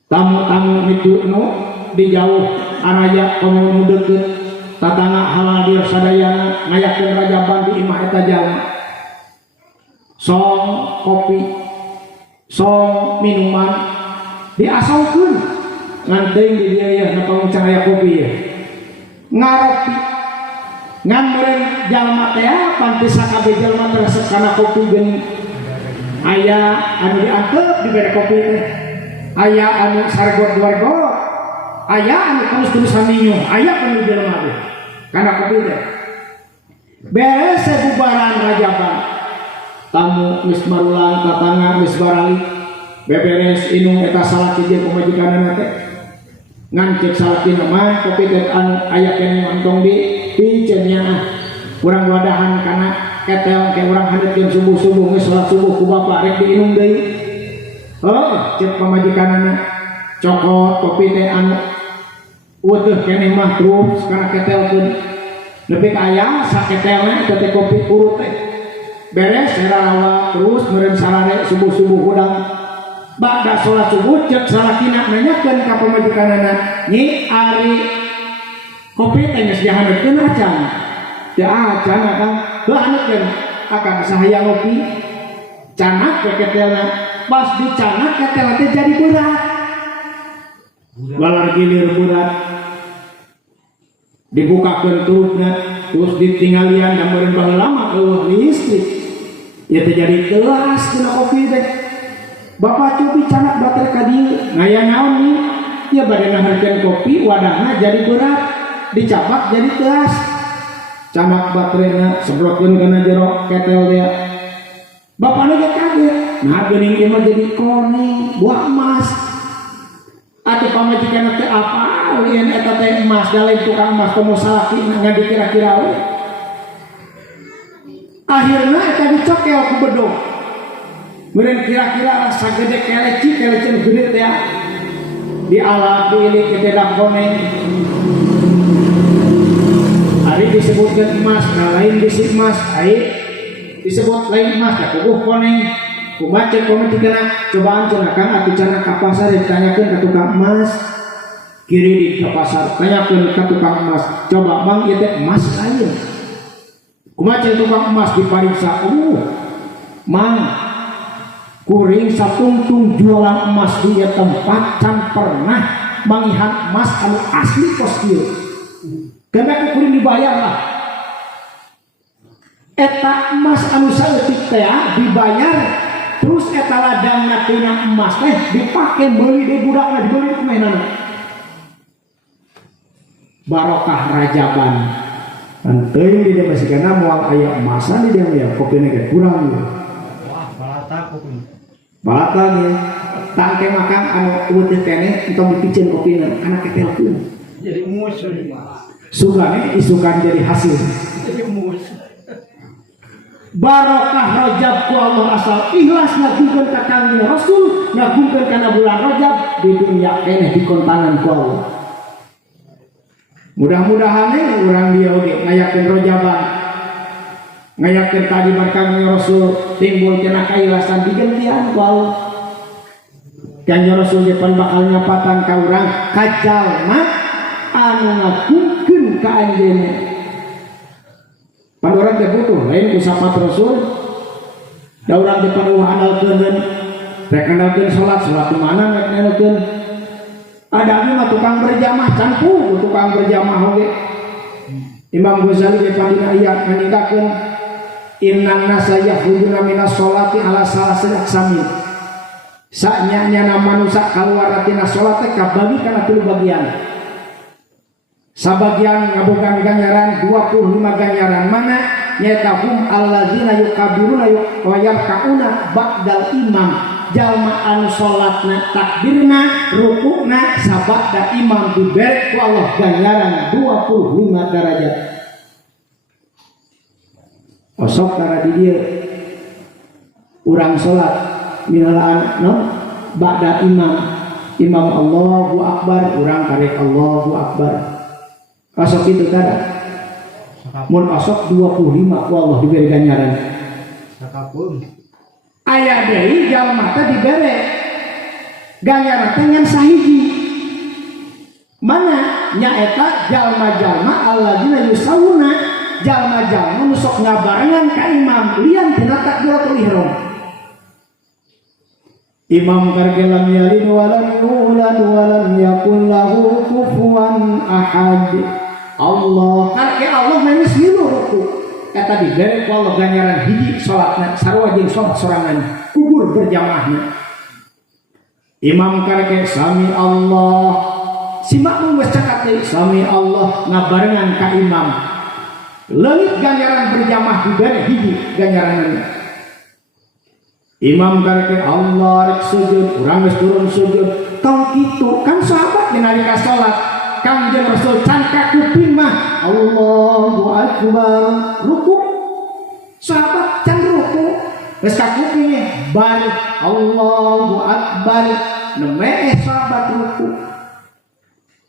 tamu-tamu itu nu dijauh anaya komo deukeut tatangga haladir sadayana ngayakeun rajaban di imah eta jalma song kopi song minuman diasalkeun ngan teuing di dieu ya na panguncang aya kopi ya ngaropi ngan meureun jalma teh panti sakabeh jalma resep kana kopi geun aya anu diantep dibere kopi teh aya anu sarego-sarego aya anu terus-terusan minum aya anu jalma teh kana kopi teh beres bubaran rajaban tamu geus marulang tatangga geus barali beberes inung eta salaki jeung pamajikanna teh ngan cek salakina mah kopi teh anu aya keneh mantong di picennya kurang wadahan karena ketel kayak orang handeukeun subuh-subuh geus salat subuh ku bapak rek diinum deui cek pamajikanana cokot kopi teh anu weueuh keneh mah terus kana ketelkeun nepi ka aya saketelna eta teh kopi urut teh beres sararawa terus meureun sarare subuh-subuh udang ba'da salat subuh cek salakina nanyakeun ka pamajikanana nyi ari kopi teh geus dihandeukeun acan teu acan akang heuh handeukeun akang sahaya ngopi canak we ketelna pas dicanak ketelna teh jadi berat lalar gilir berat dibukakeun turupna terus ditinggalian da meureun baheula lama eueuh listrik ieu teh jadi telas tina kopi teh bapak cobi canak bater ka dieu ngaya naon nih ieu bade naharkeun kopi wadahna jadi berat dicabak jadi telas canak baterena semprotkeun kana jero ketel dia bapana ge kaget nah geuning ieu mah jadi koning buah emas atuh pamajikanna teh apa yen eta teh emas dalain tukang emas komo salaki ngan dikira-kira we akhirna eta dicokel ku bedog meureun kira-kira sagede keleci nu gede teh dialat diilik teh da koneng ari disebutkeun emas nah lain bisi emas ai disebut lain emas da kubuh koneng kumaha cek pamajikanna cobaan cenah Kang atuh cenah ka pasar ditanyakeun ka tukang emas kiri di ka pasar tanyakeun ka tukang emas coba Bang ieu teh emas lain kumaha cek tukang emas dipariksa Mang kuring satungtung jualan emas di tempat can pernah mangihan emas anu asli kos kieu karena kuring dibayar lah eta emas anu saeutik teh dibayar terus eta ladangna tina emas teh dipake meuli di budakna dibeli kumaha barokah rajaban Anteuing di dia masih kena moal aya masa di dia ya kopina ge kurang ya. Wah, balata kopi. Balata ge tangke makan anu eueuh keneh entong dipicen kopina anak ketelkeun. Jadi musuh. Sugane isukan jadi hasil. Jadi musuh. Barokah Rajab ku Allah asal ikhlas ngagungkeun ka Kangjeng Rasul, ngagungkeun kana bulan Rajab di dunia keneh dikontanan ku Allah. Mudah-mudahan urang dia oge ngayakeun Rajaban. Ngayakeun tadi Kangjeng Rasul timbul tina kaikhlasan digentian ku Allah. Kangjeng Rasul depan bakal nyapatan ka urang kajalma anu ngagungkeun ka anjeunna. Pan orang teh butuh lain usapat Rasul. Da urang teh paduh andalkeun rek andalkeun salat di mana rek andalkeun. Ada mah tukang berjamaah campuh tukang berjamaah oge. Imam Ghazali ge pandina ayat ngendikakeun innan nasa yakhrujuna minas sholati ala salasil aqsami. Sanyanya manusia kaluar tina salat teh kabagi kana 3 bagian. Sabagian ngabogang ganjaran 25 ganjaran mana nyaeta hum alladzina yukabiruna wa yarkauna ba'dal imam jalma anu salatna takbirna rukukna sabada imam diberi ku Allah ganjaran 25 derajat. Osok tara di dieu urang salat milalaan no ba'da imam Allahu akbar urang karek Allahu akbar. Asok itu tara mun asok 25 ku Allah diberi ganjaran Sakapun. aya deui jalma teh dibere ganjaran teh ngan sahiji mana nyaeta jalma-jalma alladzina yusawuna jalma-jalma nu sok ngabarengan ka imam lian tina takbiratul ihram. Imam karge lam yalid wa lam yulad wa lam yakul lahu kufuwan ahad. Allah karge Allah nangis milu ruku eta dibere ku Allah ganjaran hiji salatna sarua jeung salat sorangan kubur berjamaahna. Imam karge sami Allah si makmum geus cakat deui sami Allah ngabarengan ka imam leungit ganjaran berjamaah dibere hiji ganjaranna. Imam kareke Allah rek sujud urang geus turun sujud tong kitu kan sahabat dina nalika salat Kangjeng Rasul can ka kuping mah Allahu akbar ruku sahabat can ruku geus ka kuping balik Allahu akbar nemeh sahabat ruku.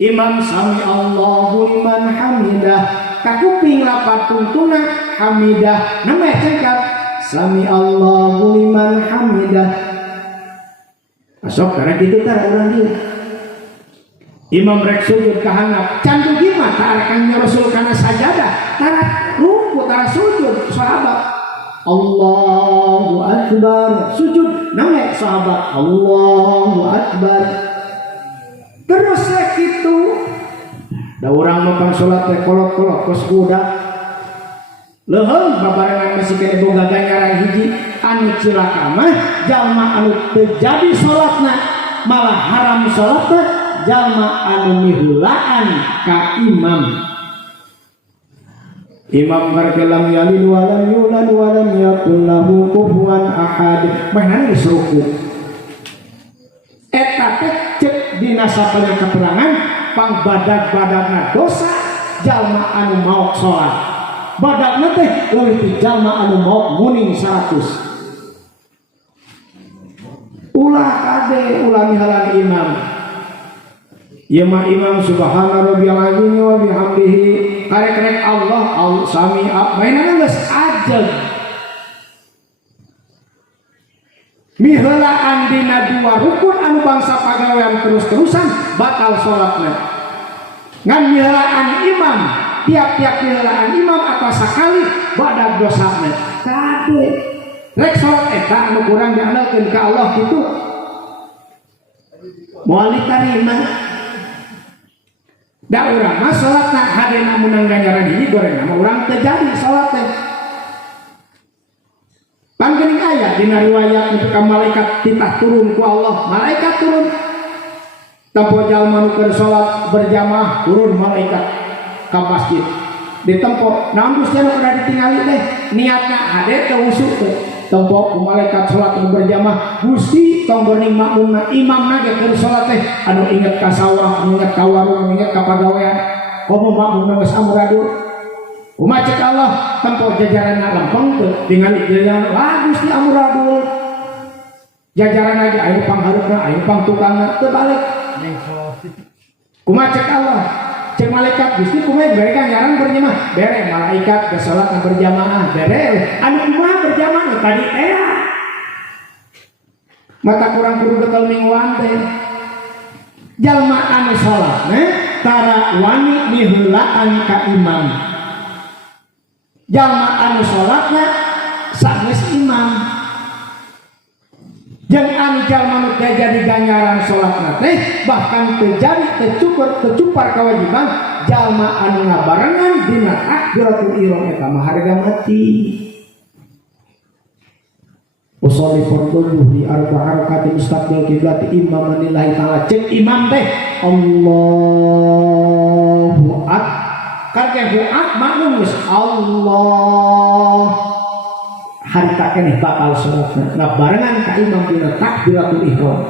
Imam sami Allahu liman hamidah ka kuping lapat tuntuna hamidah nemeh cengkat sami Allahu liman hamidah. Asok karena kitu tara urang dieu. Imam rek sujud ka handap, can dugi mah tara Kangjeng Rasul kana sajadah, tara ruku, tara sujud sahabat. Allahu akbar, sujud nangek sahabat. Allahu akbar. Terus rek kitu. Da urang mah salat teh kolot-kolot kos budak. Leuheung babarengan masih kene boga ganjaran hiji anu cilaka mah jalma anu teu jadi salatna malah haram salatna jalma anu mihulaan ka imam. Imam karge lam yalid wa lam yulad wa lam yakul lahu kufuwan ahad. Mainan geus ruku. Eta teh cek dina sapanjang keterangan pangbadag-badagna dosa jalma anu maok salat. Badagna teh leuwih ti jalma anu maok muning 100. Ulah kade ulah mihalan imam. Ya ma imam subhana rabbiyal azim wa bihamdihi karek Allah sami mainan geus ajeg. Miheulaan dina 2 rukun anu bangsa pagawean terus-terusan batal salatna. Ngan miheulaan imam tiap-tiap miheulaan imam apa sakali badag dosana. Kade rek salat eta anu kurang diandalkeun ka Allah kitu moal ditarima. Da urang mah salatna hadena menang ganjaran hiji goreng mah urang teu jadi salat teh. Pangeuning aya dina riwayat nepi ka malaikat titah turun ku Allah, malaikat turun. Tampo jalma nu keur salat berjamaah turun malaikat ka masjid. ditempo naon Gusti anu kudu ditingali teh niatna hade teu usuk teh tempo ku malaikat salat nu berjamaah Gusti tong geuning makmumna imamna ge keur salat teh anu inget ka sawah anu inget ka warung anu inget ka pagawean komo makmumna geus amburadul kumaha cek Allah tempo jajaranna lempeng teu tingali jajaran wah Gusti amburadul jajaran lagi aya pangharupna aya pangtukangna teu balik kumaha cek Allah cek malaikat Gusti kumaha mereka nyaran berjamaah bere malaikat ke salat berjamaah bere anu kumaha berjamaah tadi mata kurang kudu bekel mingguan teh jalma anu salat tara wani miheulaan ka imam jalma anu salatna sanes imam jeung anu jalma nu teh jadi ganjaran salatna teh bahkan terjadi tercupar kewajiban jalma anu ngabarengan dina takbiratul ihram eta mah harga mati usolli fardhu di arba'a rakaat mustaqbil qiblat imam lillahi ta'ala cek imam teh Allahu akbar kake huat makmum geus Allah harita keneh batal salatna ngabarengan ka imam dina takbiratul ihram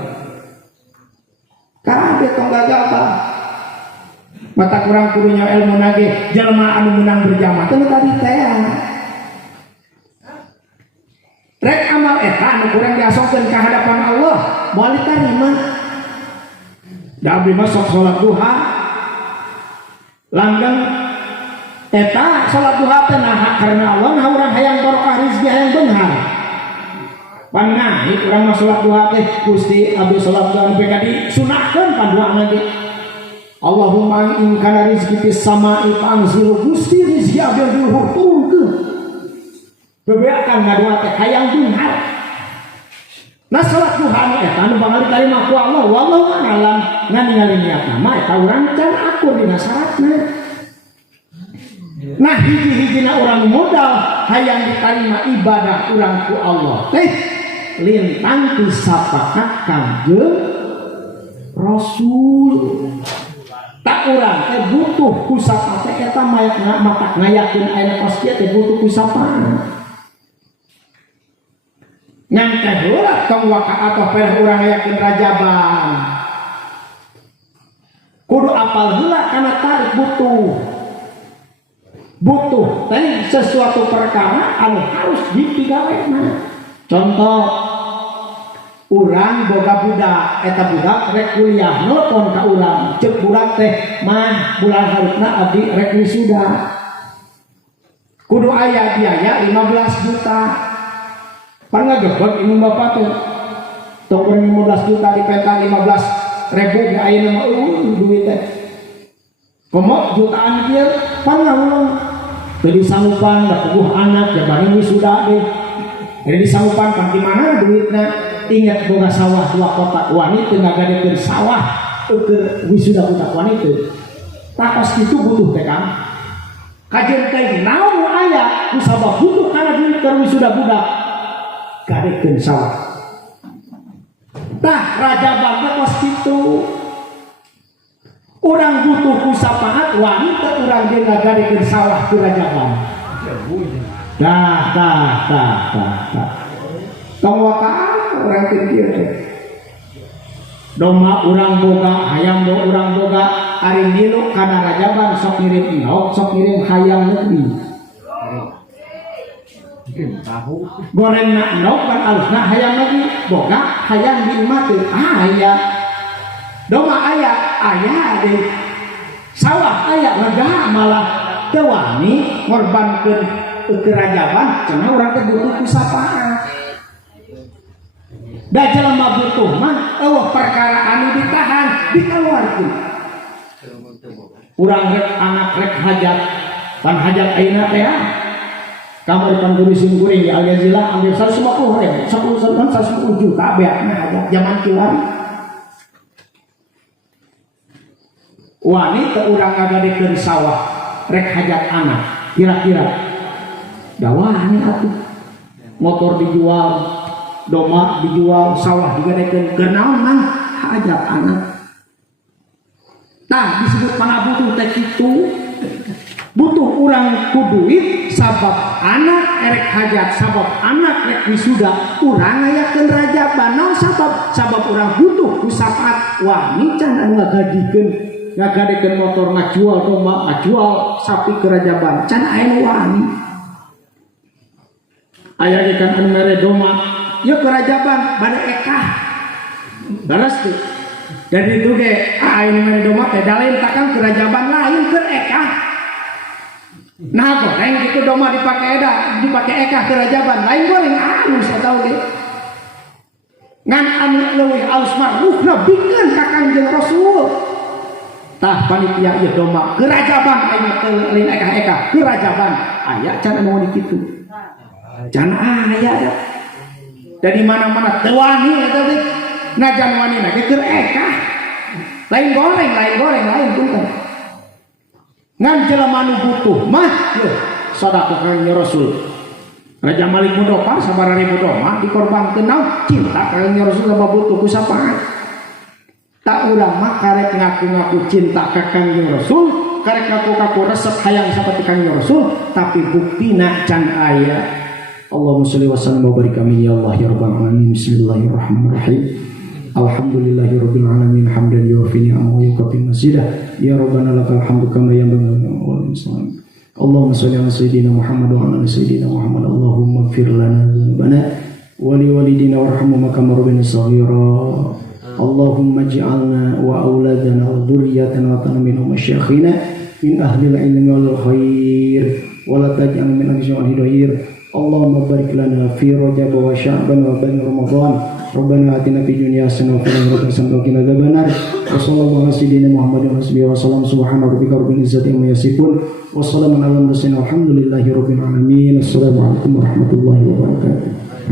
kabeh tong gagal tah mata kurang kudunya ilmu nage jalma anu menang berjamaah teh tadi teh rek amal eta anu kurang diasongkeun ka hadapan Allah moal ditarima da abdi mah sok salat duha langgeng eta salat duha teh nah karena Allah nah urang hayang barokah rezeki hayang beunghar panah urang mah salat duha teh Gusti abdi salat duha nepi ka disunahkeun paduana ge Allahumma in kana rizqi fis sama'i fa'anzil Gusti rezeki abdi di luhur turunkeun bebeakan ngadua teh hayang beunghar nah salat duha eta anu bakal diterima ku Allah wallahu a'lam ngan niatna mah eta urang can akur dina syaratna. Nah hiji-hijina orang modal hayang diterima ibadah urang ku Allah teh lintang ti sapakat Kangjeng Rasul tak urang teh butuh ku sapa teh eta matak ngayakeun aya pasti teh butuh ku sapa ngan teh heula tong waka atoh pereh urang ngayakeun Rajaban kudu apal heula kana tarik butuh teh sesuatu perkara anu harus dipigaweuna. Contoh urang boga budak eta budak rek kuliah nelpon ka urang ceuk budak teh mah bulan harupna abdi rek wisuda kudu aya biaya 15 juta pan ngagebeg imam bapak teh tong 15 juta dipeta 15 ribu ge ayeuna mah duit teh komo jutaan kieu pan ngawulung teu disanggupan da puguh anak ya bari wisuda deh jadi disanggupan pan di mana duitna ingat boga sawah 2 kotak wanita ngagadekeun sawah keur wisuda budak wanita tapas kitu butuh teh kan kajen teh naon aya kusabab butuh kana duit keur wisuda budak gadekeun sawah tah Rajaban teh kos kitu urang butuh ku sapaat wanita urang ge ngagadekeun sawah ku Rajaban tah tong waka urang teh kieu teh doma urang boga hayang urang boga ari nilu kana Rajaban sok ngirim indok sok ngirim hayang nepi gorengna indok kan alusna hayang nepi boga hayang di imah teh aya doma aya deh sawah aya lega malah teu wani ngorbankeun Rajaban cenah urang teh butuh ku sapaat da jelema butuh mah eueuh perkara anu ditahan dikeluarkeun urang rek anak rek hajat pan hajat ayeuna teh kamar pan gurusin kuring di Al-Jazila ambil 150 10 juta beakna hajat zaman kieu wanita urang ngagadekeun sawah rek hajat anak kira-kira dawani atuh motor dijual doma dijual sawah digadekeun keur naon mah hajat anak tah disebut pangabutuh teh kitu butuh urang ku duit sabab anak erek hajat, sabab anak rek wisuda, urang ngayakeun rajaban naon sabab urang butuh ku sapat wani can anu ngagadekeun motor ngajual domba, ngajual sapi ke rajaban can aya nu wani. Aya ge kan anu mere domba yeuh ke rajaban bade ekah balas tuh. Dari itu ge aya nu mere domba teh dalain takang ke rajaban lain ke ekah. Nah goreng itu domba dipakai ekah ke rajaban lain goreng alus atau ge ngan anu leuwih alus mah ruhna bikeun ka Kangjeng Rasul. Tah panitia ieu domba ke rajaban aya lain ekah ke rajaban aya can anu di kitu. Can aya da. Dari mana-mana teu wani eta teh. Najan wanina ge keur ekah. Lain goreng lain punten. Ngan jelema nu butuh mah yeuh sedekah ka Rasul. Raja Malik Mudofar sabaraha ribu domba dikorbankeun naon cinta ka Rasul sabab butuh ku sapaat. Tak urang mah karek ngaku-ngaku cinta ka Kangjeng Rasul, karek ngaku-ngaku resep hayang saperti Kangjeng Rasul, tapi buktina can aya. Allahumma sholli wa sallim wa barik amin ya Allah ya rabbal alamin. Bismillahirrahmanirrahim. Alhamdulillahirabbil alamin hamdan yuwaffi ni'amahu wa yukafi mazidah. Ya rabbana lakal hamdu kama yanbaghi li wajhika. Allahumma shalli ala sayyidina Muhammad wa ala ali sayyidina Muhammad. Allahumma ighfir lana dzunubana wa li walidina warhamhum kama rabbana shaghira. Allahumma ij'alna wa auladana wa dhurriyyatana wa tanminhum masyayikhina min ahli al-ilmi wal khair wa la taj'al min ahli al-hidayah. Allahumma barik lana fi Rajab wa Sya'ban wa bani Ramadan. Rabbana atina fid dunya hasanah wa fil akhirati hasanah wa qina adzabannar. Wa sallallahu ala sayyidina Muhammadin wa sallam. Subhana rabbika rabbil izzati amma yasifun wa salamun alal mursalin walhamdulillahi rabbil alamin. Assalamualaikum warahmatullahi wabarakatuh.